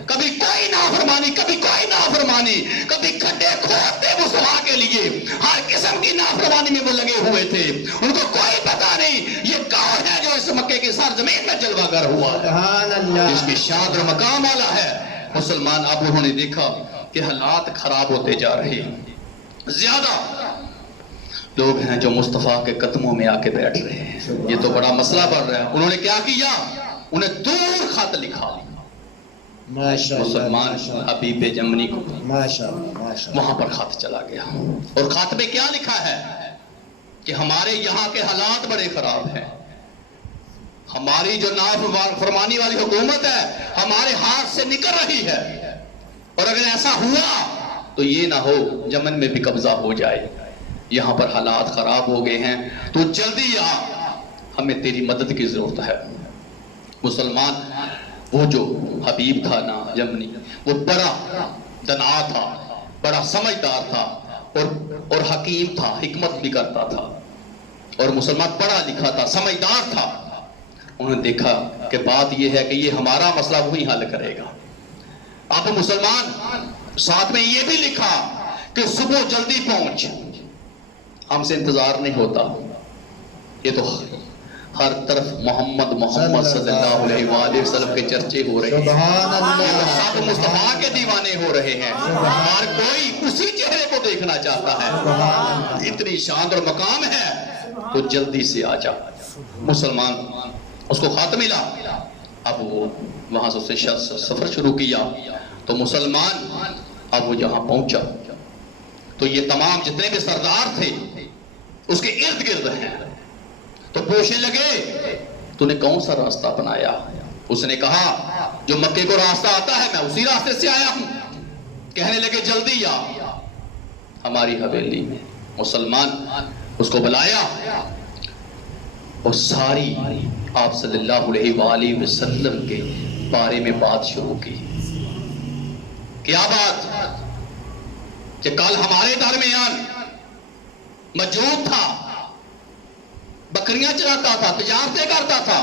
کبھی کوئی نافرمانی، کبھی کوئی نافرمانی، کبھی کھڈے کھودتے مصطفیٰ کے لیے، ہر قسم کی نافرمانی میں وہ لگے ہوئے تھے، ان کو کوئی پتہ نہیں یہ کون ہے جو اس مکے کی سرزمین میں جلوہ گر ہوا ہے، سبحان اللہ۔ اس کی شان اور مقام والا ہے۔ مسلمان اب انہوں نے دیکھا کہ حالات خراب ہوتے جا رہے ہیں، زیادہ لوگ ہیں جو مصطفیٰ کے قدموں میں آ کے بیٹھ رہے ہیں. یہ تو بڑا مسئلہ بڑھ رہا ہے. انہوں نے کیا کیا؟ انہیں دور خط لکھا. ماشاءاللہ مسلمان حبیب جمنی کو ماشاءاللہ وہاں پر خط چلا گیا. اور خط میں کیا لکھا ہے کہ ہمارے یہاں کے حالات بڑے خراب ہیں. ہماری جو نافرمانی والی حکومت ہے ہمارے ہاتھ سے نکل رہی ہے، اور اگر ایسا ہوا تو یہ نہ ہو یمن میں بھی قبضہ ہو جائے. یہاں پر حالات خراب ہو گئے ہیں، تو جلدی آ، ہمیں تیری مدد کی ضرورت ہے. مسلمان وہ جو حبیب تھا نا یمنی، وہ بڑا دنا تھا، بڑا سمجھدار تھا، اور حکیم تھا، حکمت بھی کرتا تھا، اور مسلمان پڑھا لکھا تھا، سمجھدار تھا. انہوں نے دیکھا کہ بات یہ ہے کہ یہ ہمارا مسئلہ وہی حل کرے گا. اب مسلمان ساتھ میں یہ بھی لکھا کہ صبح جلدی پہنچ، ہم سے انتظار نہیں ہوتا. یہ تو ہر طرف محمد صلی اللہ علیہ وآلہ وسلم کے چرچے ہو رہے ہیں. سبحان اللہ. سب مصطفیٰ کے دیوانے ہو رہے ہیں، ہر کوئی اسی چہرے کو دیکھنا چاہتا ہے. اتنی شان اور مقام ہے تو جلدی سے آ جا. مسلمان اس کو خط ملا. اب وہ وہاں سے اس نے سفر شروع کیا. تو مسلمان اب وہ جہاں پہنچا تو یہ تمام جتنے بھی سردار تھے اس کے ارد گرد ہیں. تو پوچھنے لگے تو نے کون سا راستہ اپنایا؟ اس نے کہا جو مکے کو راستہ آتا ہے میں اسی راستے سے آیا ہوں. کہنے لگے جلدی آ ہماری حویلی میں. مسلمان اس کو بلایا اور ساری آپ صلی اللہ علیہ وآلہ وسلم کے بارے میں بات شروع کی. کیا بات؟ کہ کل ہمارے درمیان موجود تھا، بکریاں چراتا تھا، تجارتیں کرتا تھا،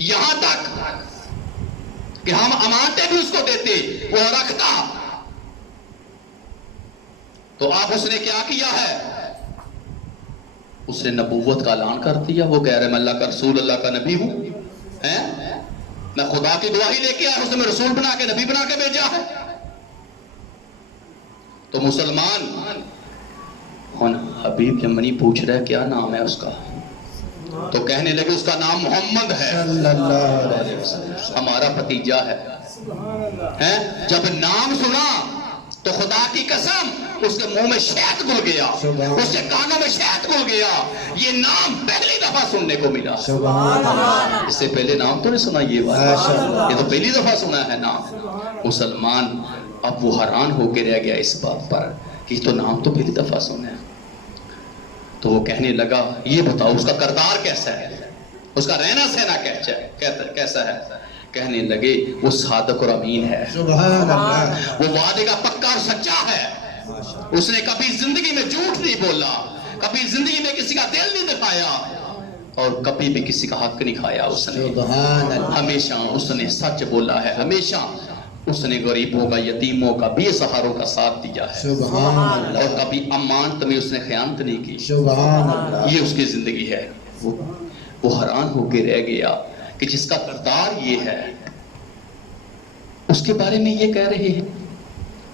یہاں تک کہ ہم امانتیں بھی اس کو دیتے، وہ رکھتا. تو اب اس نے کیا کیا ہے؟ اس نے نبوت کا اعلان کر دیا. وہ کہہ رہے میں اللہ کا رسول، اللہ کا نبی ہوں. میں خدا کی دعا ہی لے کے آیا، اس نے میں رسول بنا کے نبی بنا کے بھیجا ہے. تو مسلمان حبیب یمنی پوچھ رہا ہے کیا نام ہے اس کا؟ تو کہنے لگے اس کا نام محمد ہے، صلی اللہ علیہ وسلم. ہمارا بھتیجا ہے. جب نام سنا تو خدا کی قسم اس کے منہ میں شہد گھل گیا، اس کے کانوں میں شہد گھل گیا. یہ نام پہلی دفعہ سننے کو ملا. سبحان اللہ. اس سے پہلے نام تو نہیں سنا یہ بات، یہ تو پہلی دفعہ سنا ہے نام. مسلمان اب وہ حیران ہو کے رہ گیا اس بات پر کہ تو نام تو پہلی دفعہ سنا ہے. تو وہ کہنے لگا یہ بتاؤ اس کا کردار کیسا ہے، اس کا رہنا سہنا کیسا ہے؟ کہنے لگے وہ صادق اور امین ہے، سبحان اللہ. وہ وعدے کا پکا اور سچا ہے. اس نے کبھی زندگی میں جھوٹ نہیں بولا، کبھی زندگی میں کسی کا دل نہیں دکھایا، اور کبھی بھی کسی کا حق نہیں کھایا. اس نے سبحان اللہ. ہمیشہ اس نے سچ بولا ہے، ہمیشہ اس نے غریبوں کا، یتیموں کا، بے سہاروں کا ساتھ دیا ہے، سبحان اللہ. اور کبھی امانت میں اس نے خیانت نہیں کی. سبحان اللہ. یہ اس کی زندگی ہے. وہ حیران ہو کے رہ گیا کہ جس کا کردار یہ ہے اس کے بارے میں یہ کہہ رہے ہیں.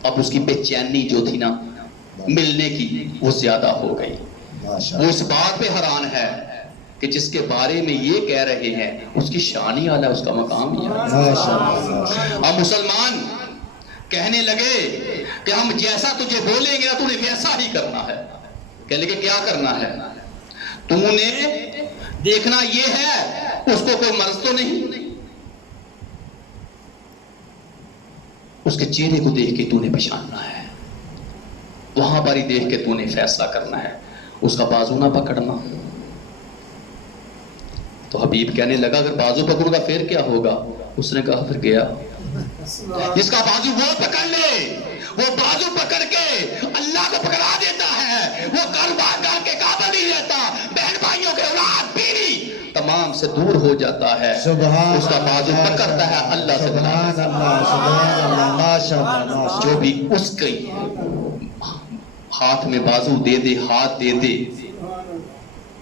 اب اس کی بے چینی جو تھی نا ملنے کی وہ زیادہ ہو گئی. وہ اس بات پہ حیران ہے کہ جس کے بارے میں یہ کہہ رہے ہیں اس کی شان ہی اعلیٰ، اس کا مقام ہی اعلیٰ. اب مسلمان کہنے لگے کہ ہم جیسا تجھے بولیں گے تو نے ویسا ہی کرنا ہے. کہنے لگے کیا کرنا ہے؟ تو نے دیکھنا یہ ہے اس کو کوئی مرض تو نہیں، اس کے چہرے کو دیکھ کے تو نے پہچاننا ہے، وہاں پر ہی دیکھ کے تو نے فیصلہ کرنا ہے، اس کا بازو نہ پکڑنا. تو حبیب کہنے لگا اگر بازو پکڑوں گا پھر کیا ہوگا؟ اس نے کہا پھر گیا. جس کا بازو وہ پکڑ لے، وہ بازو پکڑ کے اللہ کو پکڑا دیتا ہے، وہ کر کے قابل نہیں رہتا، بہن بھائیوں کے اولاد بیوی تمام سے دور ہو جاتا ہے. اس کا بازو پکڑتا ہے اللہ سے. سبحان اللہ. سبحان اللہ. ماشاءاللہ. جو بھی اس کے ہاتھ میں بازو دے دے، ہاتھ دے دے،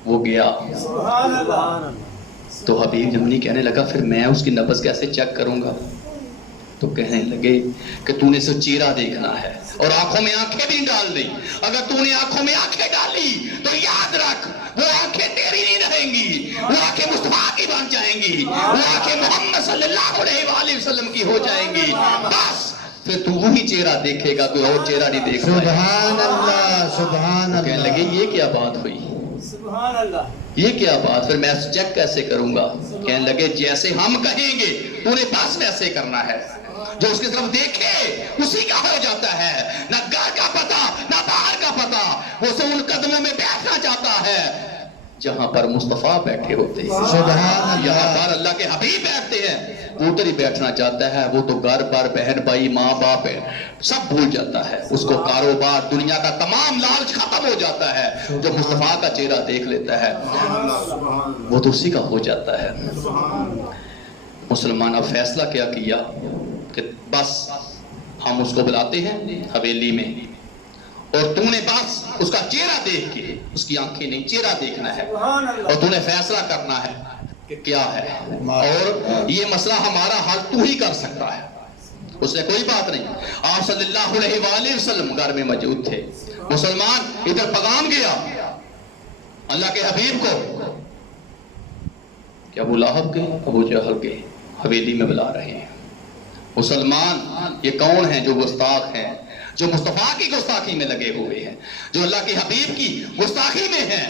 وہ گیا. سبحان اللہ. تو حبیب یمنی کہنے لگا پھر میں اس کی نبض کیسے چیک کروں گا؟ تو کہنے لگے کہ تو نے اسے چہرہ دیکھنا ہے اور آنکھوں میں آنکھیں بھی ڈال دی. اگر تو نے آنکھوں میں آنکھیں ڈالی تو یاد رکھ وہ آنکھیں تیری نہیں رہیں گی, وہ آنکھیں مصطفیٰ کی بن جائیں گی, وہ آنکھیں محمد صلی اللہ علیہ وآلہ وسلم کی ہو جائیں گی. بس پھر تو وہی چہرہ دیکھے گا, کوئی اور چہرہ نہیں دیکھ پائے. سبحان اللہ, سبحان کہنے اللہ. لگے یہ کیا بات ہوئی, سبحان اللہ. یہ کیا بات, پھر میں چیک کیسے کروں گا؟ کہنے لگے جیسے ہم کہیں گے تو نے بس ویسے کرنا ہے. جو اس کی طرف دیکھے اسی کا ہو جاتا ہے, نہ گھر کا پتہ نہ باہر کا پتہ. وہ سے ان قدموں میں بیٹھنا چاہتا ہے جہاں پر مصطفیٰ بیٹھے ہوتے ہیں, سبحان یہاں اللہ. پر اللہ کے حبیب بیٹھتے ہیں. وہ ادھر ہی بیٹھنا چاہتا ہے. وہ تو گھر بار بہن بھائی ماں باپ ہے سب بھول جاتا ہے. اس کو کاروبار دنیا کا تمام لالچ ختم ہو جاتا ہے. جو مصطفیٰ کا چہرہ دیکھ لیتا ہے وہ تو اسی کا ہو جاتا ہے. مسلمان اب فیصلہ کیا کیا کہ بس ہم اس کو بلاتے ہیں حویلی میں, اور تو نے بس اس کا چہرہ دیکھ کے, اس کی آنکھیں نہیں چہرہ دیکھنا ہے, اور تو نے فیصلہ کرنا ہے کہ کیا ہے, اور یہ مسئلہ ہمارا حل تو ہی کر سکتا ہے. اس سے کوئی بات نہیں. آپ صلی اللہ علیہ وآلہ وسلم گھر میں موجود تھے. مسلمان ادھر پیغام گیا اللہ کے حبیب کو کہ ابو لہب کے ابو جہل کے حویلی میں بلا رہے ہیں. مسلمان یہ کون ہیں جو گستاخ ہیں, جو مصطفیٰ کی گستاخی میں لگے ہوئے ہیں, جو اللہ کے حبیب کی گستاخی میں ہیں.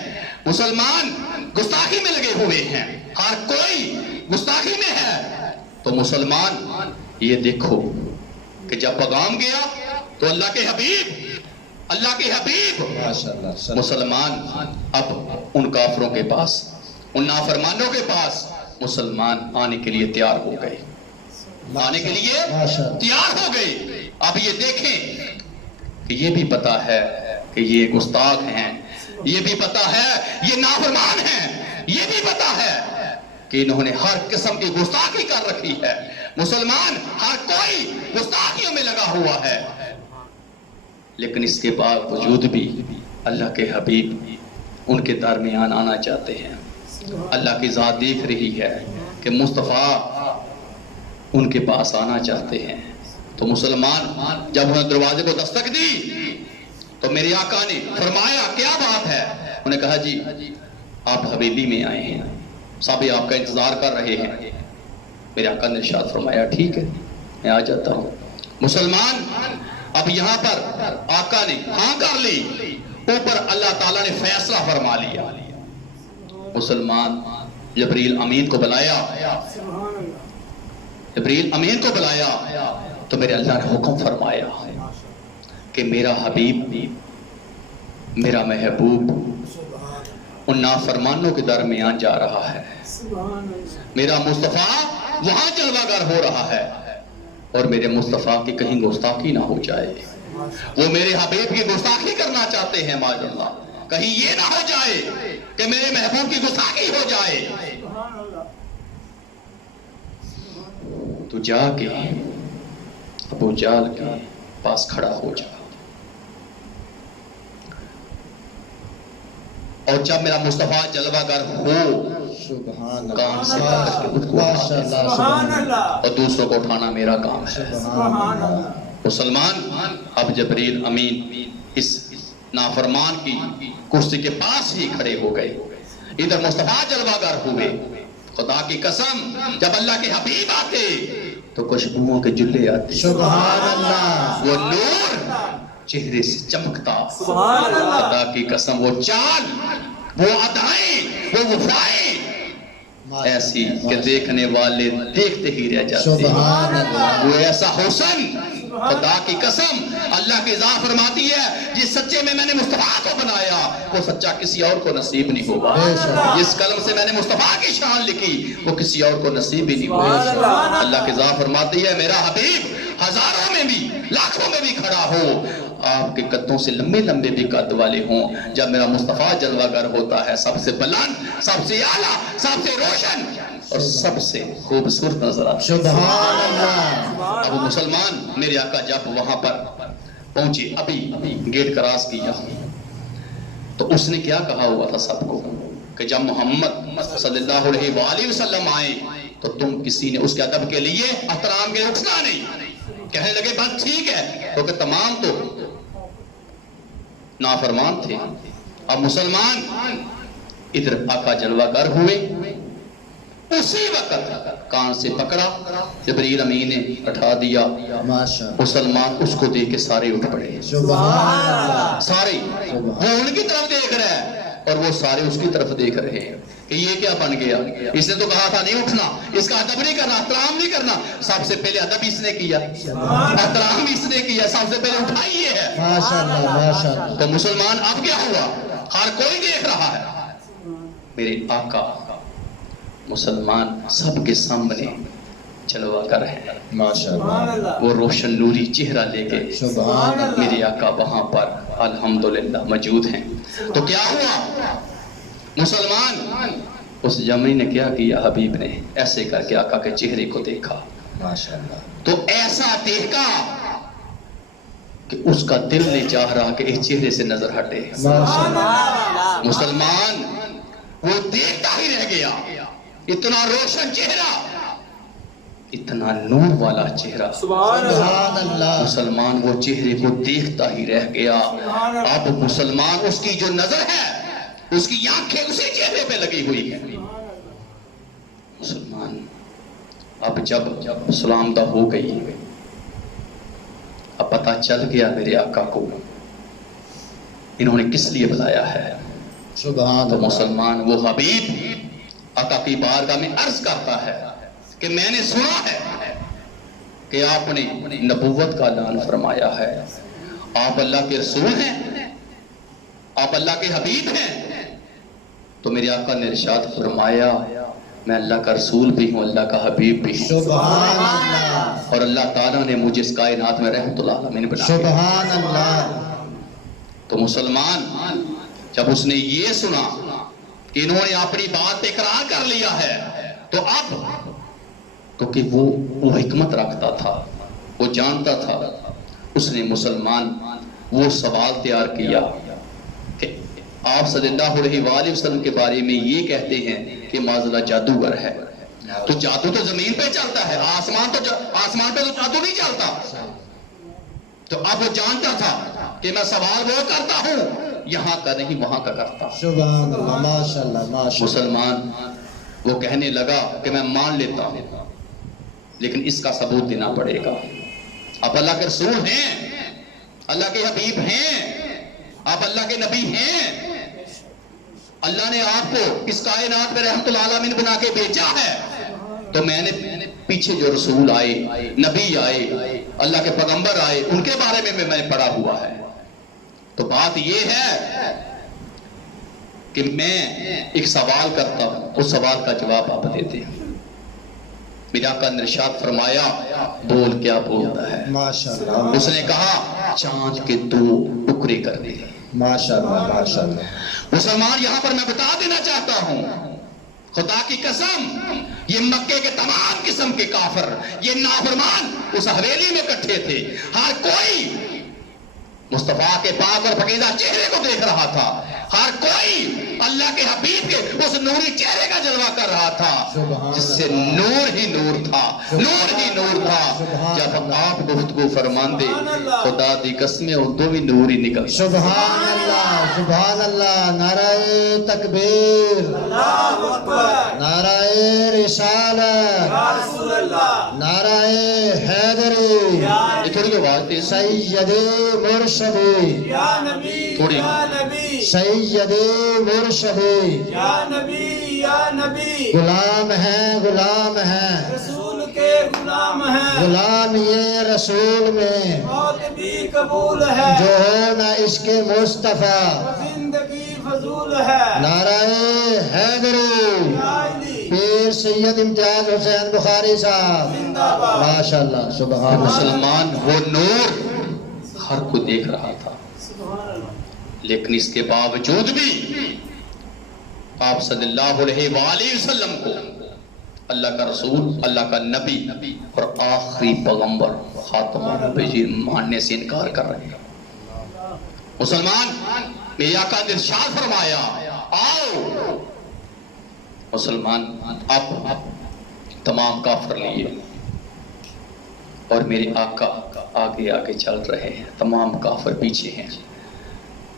مسلمان گستاخی میں لگے ہوئے ہیں, ہر کوئی گستاخی میں ہے. تو مسلمان یہ دیکھو کہ جب پیغام گیا تو اللہ کے حبیب مسلمان اب ان کافروں کے پاس, ان نافرمانوں کے پاس مسلمان آنے کے لیے تیار ہو گئے, آنے کے لیے تیار ہو گئے. اب یہ دیکھیں کہ یہ بھی پتا ہے کہ یہ گستاخ ہیں, یہ بھی پتا ہے یہ نافرمان ہیں, یہ بھی پتا ہے کہ انہوں نے ہر قسم کی گستاخی کر رکھی ہے. مسلمان ہر کوئی گستاخیوں میں لگا ہوا ہے, لیکن اس کے باوجود بھی اللہ کے حبیب ان کے درمیان آنا چاہتے ہیں. اللہ کی ذات دیکھ رہی ہے کہ مصطفیٰ ان کے پاس آنا چاہتے ہیں. تو مسلمان جب انہوں نے دروازے کو دستک دی تو میرے آقا نے فرمایا کیا بات ہے؟ انہوں نے کہا جی آپ حویلی میں آئے ہیں, سب آپ کا انتظار کر رہے ہیں. میرے آقا نے ارشاد فرمایا ٹھیک ہے میں آ جاتا ہوں. مسلمان اب یہاں پر آقا نے ہاں کر لی, اوپر اللہ تعالیٰ نے فیصلہ فرما لیا. مسلمان جبریل امین کو بلایا, جبریل امین کو بلایا تو میرے اللہ نے حکم فرمایا کہ میرا حبیب میرا محبوب ان نافرمانوں کے درمیان جا رہا ہے. میرا مصطفیٰ وہاں جلوہ گر ہو رہا ہے, اور میرے مصطفیٰ کی کہیں گستاخی نہ ہو جائے. وہ میرے حبیب کی گستاخی کرنا چاہتے ہیں معاذ اللہ, کہیں یہ نہ ہو جائے کہ میرے محبوب کی گستاخی ہو جائے. تو جا کے ابو جہل کے پاس کھڑا ہو جا, اور جب میرا مصطفیٰ جلوہ گر ہو کام سے پکڑ کے خود کو اٹھانا, اور دوسروں کو اٹھانا میرا کام ہے. مسلمان اب جبریل امین اس نافرمان کی کرسی کے پاس ہی کھڑے ہو گئے. ادھر مصطفیٰ جلوہ گر ہوئے. خدا کی قسم جب اللہ کے حبیب آتے تو خوشبوؤں کے جلے آتے, سبحان اللہ, وہ نور چہرے سے چمکتا. سبحان اللہ. خدا کی قسم وہ چال, وہ ادائیں, وہ وفائیں ایسی کہ دیکھنے والے دیکھتے ہی رہ جاتے. سبحان اللہ. وہ ایسا حسن, خدا کی قسم اللہ کی ذات فرماتی ہے جس سچے میں نے مصطفیٰ کو بنایا وہ سچا کسی اور کو نصیب نہیں ہوگا. جس قلم سے میں نے مصطفیٰ کی شان لکھی وہ کسی اور کو نصیب ہی نہیں ہوگا. اللہ کی ذات فرماتی ہے میرا حبیب ہزاروں میں بھی لاکھوں میں بھی کھڑا ہو, آپ کے قدوں سے لمبے لمبے بھی قد والے ہوں. جب میرا مصطفیٰ جلوہ گر ہوتا ہے سب سے بلند, سب سے اعلیٰ, سب سے روشن اور سب سے خوبصورت نظر آتا ہے. سبحان اللہ. اب مسلمان میرے آقا جب وہاں پر پہنچے, ابھی گیٹ کراس کیا تو اس نے کیا کہا ہوا تھا سب کو کہ جب محمد صلی اللہ علیہ وآلہ وسلم آئے تو تم کسی نے اس کے ادب کے لیے احترام کے اٹھنا نہیں, کہنے لگے بس ٹھیک ہے، کیونکہ تمام تو نافرمان تھے. اب مسلمان ادھر آقا جلوہ گر ہوئے. اسی وقت کان سے پکڑا، جبریل امین نے اٹھا دیا. ماشاءاللہ مسلمان اس کو دیکھ کے سارے اٹھ پڑے. سبحان اللہ سارے وہ ان کی طرف دیکھ رہا ہے اور وہ سارے اس کی طرف دیکھ رہے ہیں کہ یہ کیا بن گیا. اس نے تو کہا تھا نہیں اٹھنا، اس کا ادب نہیں کرنا، احترام نہیں کرنا. سب سے پہلے ادب اس نے کیا، احترام اس نے کیا، سب سے پہلے اٹھائی یہ ہے. ماشاءاللہ ماشاءاللہ. تو مسلمان اب کیا ہوا؟ ہر کوئی دیکھ رہا ہے. میرے آقا مسلمان سب کے سامنے جلوہ گر ہے. ماشاءاللہ وہ روشن نوری چہرہ لے کے سبحان اللہ. میرے آقا وہاں پر الحمدللہ موجود ہیں. تو کیا ہوا؟ مسلمان اس جمعی نے کیا کیا؟ حبیب نے ایسے کر کے آقا کے چہرے کو دیکھا. ماشاءاللہ تو ایسا دیکھا کہ اس کا دل نہیں چاہ رہا کہ اس چہرے سے نظر ہٹے. ماشاءاللہ. مسلمان وہ دیکھتا ہی رہ گیا. اتنا روشن چہرہ، اتنا نور والا چہرہ. سبحان اللہ. سبحان اللہ. مسلمان وہ چہرے کو دیکھتا ہی رہ گیا. اب مسلمان اس کی جو نظر ہے، اس کی آنکھیں اسی چہرے پہ لگی ہوئی ہے. مسلمان اب جب سلام دہ ہو گئی، اب پتہ چل گیا میرے آقا کو انہوں نے کس لیے بلایا ہے. سبحان تو اللہ. مسلمان وہ حبیب آقا کی بارگاہ میں عرض کرتا ہے کہ میں نے سنا ہے کہ آپ نے نبوت کا اعلان فرمایا ہے. آپ اللہ کے رسول ہیں، آپ اللہ کے حبیب ہیں. تو میرے آقا نے ارشاد فرمایا میں اللہ کا رسول بھی ہوں، اللہ کا حبیب بھی ہوں، سبحان اللہ. اور اللہ تعالیٰ نے مجھے اس کائنات میں رحمت العالمین بنا دیا. سبحان اللہ. تو مسلمان جب اس نے یہ سنا کہ انہوں نے اپنی بات پہ اقرار کر لیا ہے، تو اب کیونکہ وہ حکمت رکھتا تھا، وہ جانتا تھا، اس نے مسلمان وہ سوال تیار کیا کہ آپ صلی اللہ علیہ وآلہ وسلم کے بارے میں یہ کہتے ہیں کہ معاذ جادوگر ہے. تو جادو تو زمین پہ چلتا ہے، آسمان پہ تو جادو نہیں چلتا. تو اب وہ جانتا تھا کہ میں سوال وہ کرتا ہوں یہاں کا نہیں وہاں کا کرتا. سبحان اللہ. ماشاءاللہ ماشاءاللہ. مسلمان وہ کہنے لگا کہ میں مان لیتا ہوں لیکن اس کا ثبوت دینا پڑے گا. آپ اللہ کے رسول ہیں، اللہ کے حبیب ہیں، آپ اللہ کے نبی ہیں، اللہ نے آپ کو اس کائنات میں رحمت العالمین بنا کے بھیجا ہے. تو میں نے پیچھے جو رسول آئے، نبی آئے، اللہ کے پیغمبر آئے، ان کے بارے میں میں نے پڑھا ہوا ہے. تو بات یہ ہے کہ میں ایک سوال کرتا ہوں، اس سوال کا جواب آپ دیتے ہیں. میرے آقا نے ارشاد فرمایا بول کیا بولتا ہے؟ ماشاءاللہ. اس نے کہا چاند کے 2 ٹکڑے کر دے. ماشاءاللہ ماشاءاللہ. مسلمان یہاں پر میں بتا دینا چاہتا ہوں، خدا کی قسم یہ مکے کے تمام قسم کے کافر، یہ نافرمان اس حویلی میں اکٹھے تھے. ہر کوئی مصطفیٰ کے پاک اور پاکیزہ چہرے کو دیکھ رہا تھا، ہر کوئی اللہ کے حبیب کے اس نوری چہرے کا جلوہ کر رہا تھا جس سے نور ہی نور تھا، نور ہی نور تھا. جب آپ گفتگو فرماندے خدا دی قسمیں اردو بھی نور ہی نکل. سبحان اللہ سبحان اللہ. نعرہ تکبیر، اللہ اکبر. نعرہ رسالت، یا رسول اللہ. نعرہ حیدری، یہ تھوڑی آواز تیز. سید مرشدی، یا نبی تھوڑی. یا نبی سید مرشدی. یا نبی یا نبی. غلام ہیں غلام ہیں، رسول کے غلام ہیں، غلام یہ رسول میں موت بھی قبول ہے، جو ہو نہ اس کے مصطفیٰ. زندگی فضول ہے. نعرہ حیدری، یا علی پیر سید امتیاز حسین بخاری صاحب. زندہ باد. ماشاءاللہ سبحان اللہ. مسلمان وہ نور ہر کو دیکھ رہا تھا، سبحان اللہ. لیکن اس کے باوجود بھی آپ صلی اللہ علیہ وآلہ وسلم کو اللہ کا رسول، اللہ کا نبی اور آخری پیغمبر خاتم النبیین ماننے سے انکار کر رہے ہیں. مسلمان میرے آقا نے ارشاد فرمایا آؤ. مسلمان اب تمام کافر لیے اور میرے آقا آگے آگے چل رہے ہیں، تمام کافر پیچھے ہیں،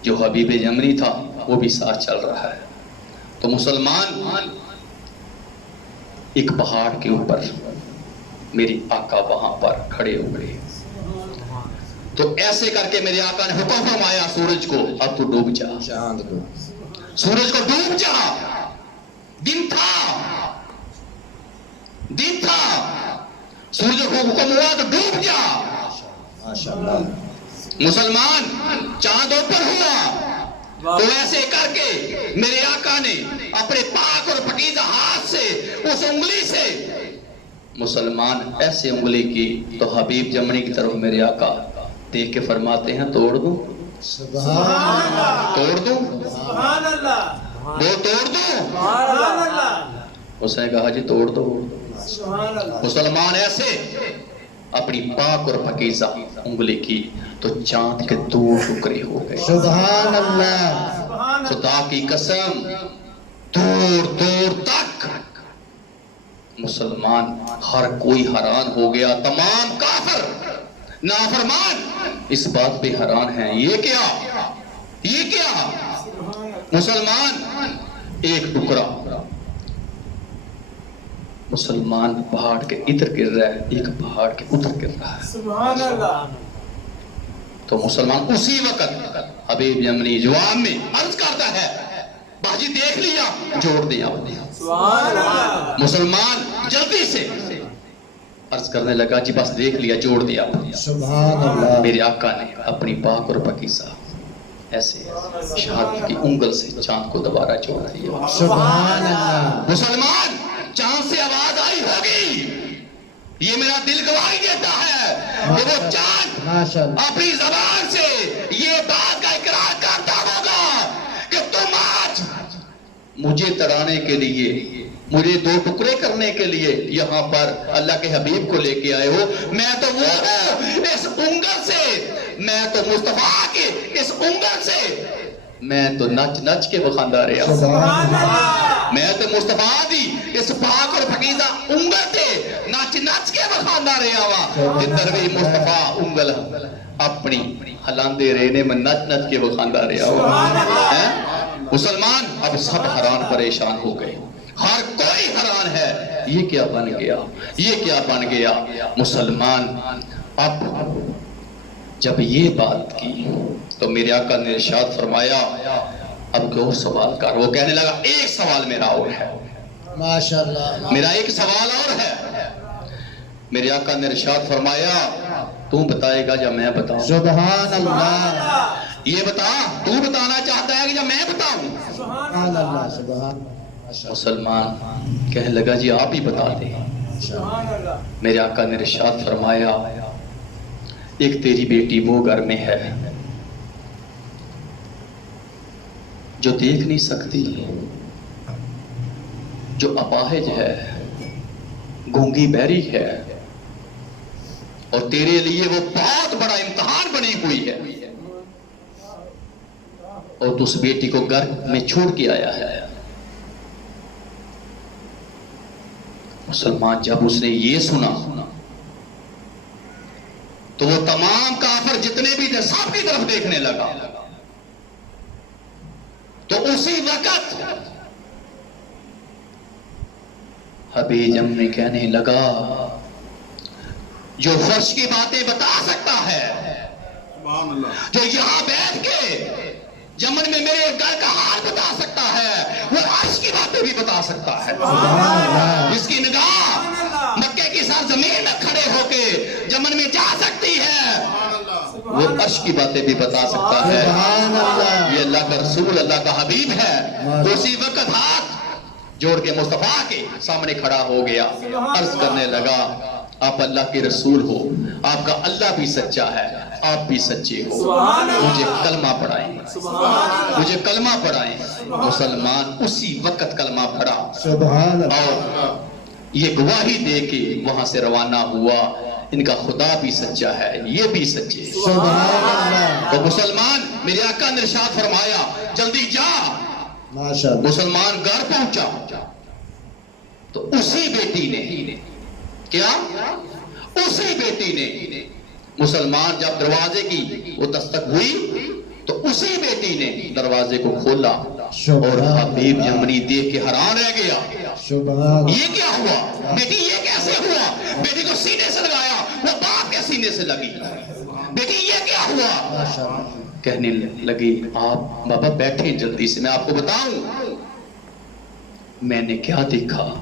جو حبیب یمنی تھا وہ بھی ساتھ چل رہا ہے۔ تو مسلمان ایک پہاڑ کے اوپر میری آقا وہاں پر کھڑے ہوئے، تو ایسے کر کے میرے آقا نے حکم فرمایا سورج کو، اب تو ڈوب جا، چاند کو سورج کو ڈوب جا، دن تھا، دن تھا، سورج کو حکم ہوا تو ڈوب جا۔ ماشاءاللہ مسلمان چاند اوپر ہوا، تو ایسے کر کے میرے آقا نے اپنے پاک اور پاکیزہ ہاتھ سے اس انگلی سے مسلمان ایسے انگلی کی، تو حبیب جمنی کی طرف میرے آقا دیکھ کے فرماتے ہیں توڑ دوں، سبحان اللہ توڑ دوں، سبحان اللہ وہ توڑ دوں؟ سبحان اللہ اس نے کہا جی توڑ دو۔ سبحان اللہ مسلمان ایسے اپنی پاک اور پاکیزہ انگلی کی تو چاند کے 2 ٹکڑے ہو گئے۔ سبحان اللہ سبحان اللہ خدا کی قسم دور دور تک مسلمان ہر کوئی حیران ہو گیا، تمام کافر نافرمان اس بات پہ حیران ہیں، یہ کیا، یہ کیا؟ مسلمان ایک ٹکڑا مسلمان پہاڑ کے ادھر گر رہا ہے، ایک پہاڑ کے ادھر گر رہا ہے۔ سبحان اللہ تو مسلمان اسی وقت حبیب یمنی جواب میں عرض کرتا ہے باجی دیکھ لیا، جوڑ دیا۔ سبحان اللہ مسلمان جلدی سے عرض کرنے لگا جی بس دیکھ لیا، جوڑ دیا۔ سبحان اللہ میرے آقا نے اپنی پاک اور پاکیزہ ایسے شہادت کی انگل سے چاند کو دوبارہ جوڑ دیا۔ سبحان اللہ مسلمان چاند سے آواز آئی ہوگی، یہ میرا دل گواہی دیتا ہے کہ وہ چاند ماشاءاللہ اپنی زبان سے یہ بات کا اقرار کرتا ہوگا کہ تم آج مجھے تڑانے کے لیے، مجھے 2 ٹکڑے کرنے کے لیے یہاں پر اللہ کے حبیب کو لے کے آئے ہو، میں تو وہ ہوں اس انگل سے، میں تو مصطفیٰ کی اس انگل سے میں تو نچ نچ کے بخاندہ رہا ہوں، سبحان اللہ میں تو مصطفیٰ دی اس پاک اور پاکیزہ انگل سے نچ نچ کے بخاندہ رہا ہوا، جدھر بھی مصطفیٰ انگل اپنی ہلاندے رہنے میں نچ نچ کے بخاندہ رہا ہوا۔ مسلمان اب سب حیران پریشان ہو گئے، ہر کوئی حیران ہے، یہ کیا بن گیا، یہ کیا بن گیا۔ مسلمان اب جب یہ بات کی تو میرے آقا نے ارشاد فرمایا اب کوئی اور سوال کر، وہ کہنے لگا ایک سوال میرا اور ہے، ماشاءاللہ میرا ایک سوال اور ہے۔ میرے آقا نے ارشاد فرمایا تو بتائے گا یا میں بتاؤں؟ سبحان اللہ یہ بتا، تو بتانا چاہتا ہے کہ یا میں بتاؤں؟ سبحان اللہ سبحان اللہ مسلمان کہنے لگا جی آپ ہی بتا دیں۔ سبحان اللہ میرے آقا نے ارشاد فرمایا ایک تیری بیٹی وہ گھر میں ہے جو دیکھ نہیں سکتی، جو اپاہج ہے، گونگی بہری ہے، اور تیرے لیے وہ بہت بڑا امتحان بنی ہوئی ہے، اور تو اس بیٹی کو گھر میں چھوڑ کے آیا ہے۔ مسلمان جب اس نے یہ سنا تو وہ تمام کافر جتنے بھی تھے سب کی طرف دیکھنے لگا، تو اسی وقت حبیب جمنی کہنے لگا جو فرش کی باتیں بتا سکتا ہے، سبحان اللہ جو یہاں بیٹھ کے یمن میں میرے گھر کا حال بتا سکتا ہے، وہ عرش کی باتیں بھی بتا سکتا ہے، سبحان اللہ جس کی نگاہ مکے کی سرزمین میں کھڑے ہو کے یمن میں جا سکتی ہے، سبحان اللہ وہ عرش کی باتیں بھی بتا سکتا ہے۔ سبحان اللہ یہ اللہ کا رسول، اللہ کا حبیب ہے۔ اسی وقت ہاتھ جوڑ کے مصطفیٰ کے سامنے کھڑا ہو گیا، عرض کرنے لگا آپ اللہ کے رسول ہو، آپ کا اللہ بھی سچا ہے، آپ بھی سچے ہو، مجھے کلمہ پڑھائیں، مجھے کلمہ پڑھائیں۔ مسلمان اسی وقت کلمہ پڑھا سبحان اللہ اور یہ گواہی دے کے وہاں سے روانہ ہوا ان کا خدا بھی سچا ہے، یہ بھی سچے۔ سبحان اللہ تو مسلمان میرے آقا نے ارشاد فرمایا جلدی جا۔ ماشاءاللہ مسلمان گھر پہنچا تو اسی بیٹی نے کیا، اسی بیٹی نے مسلمان جب دروازے کی وہ دستک ہوئی تو اسی بیٹی نے دروازے کو کھولا اور حبیب یمنی دیکھ کے حیران رہ گیا، سبحان یہ کیا ہوا بیٹی، یہ کیسے ہوا؟ بیٹی کو سینے سے لگایا، وہ باپ کے سینے سے لگی، بیٹی یہ کیا ہوا؟ کہنے لگی آپ بابا بیٹھیں جلدی سے، میں آپ کو بتاؤں میں نے کیا دیکھا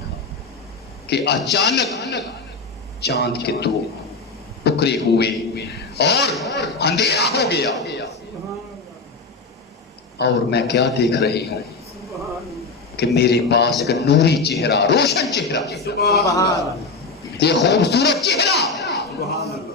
کہ اچانک چاند کے دو ٹکڑے ہوئے اور اندھیرا ہو گیا، اور میں کیا دیکھ رہی ہوں کہ میرے پاس ایک نوری چہرہ، روشن چہرہ، سبحان اللہ یہ خوبصورت چہرہ، سبحان اللہ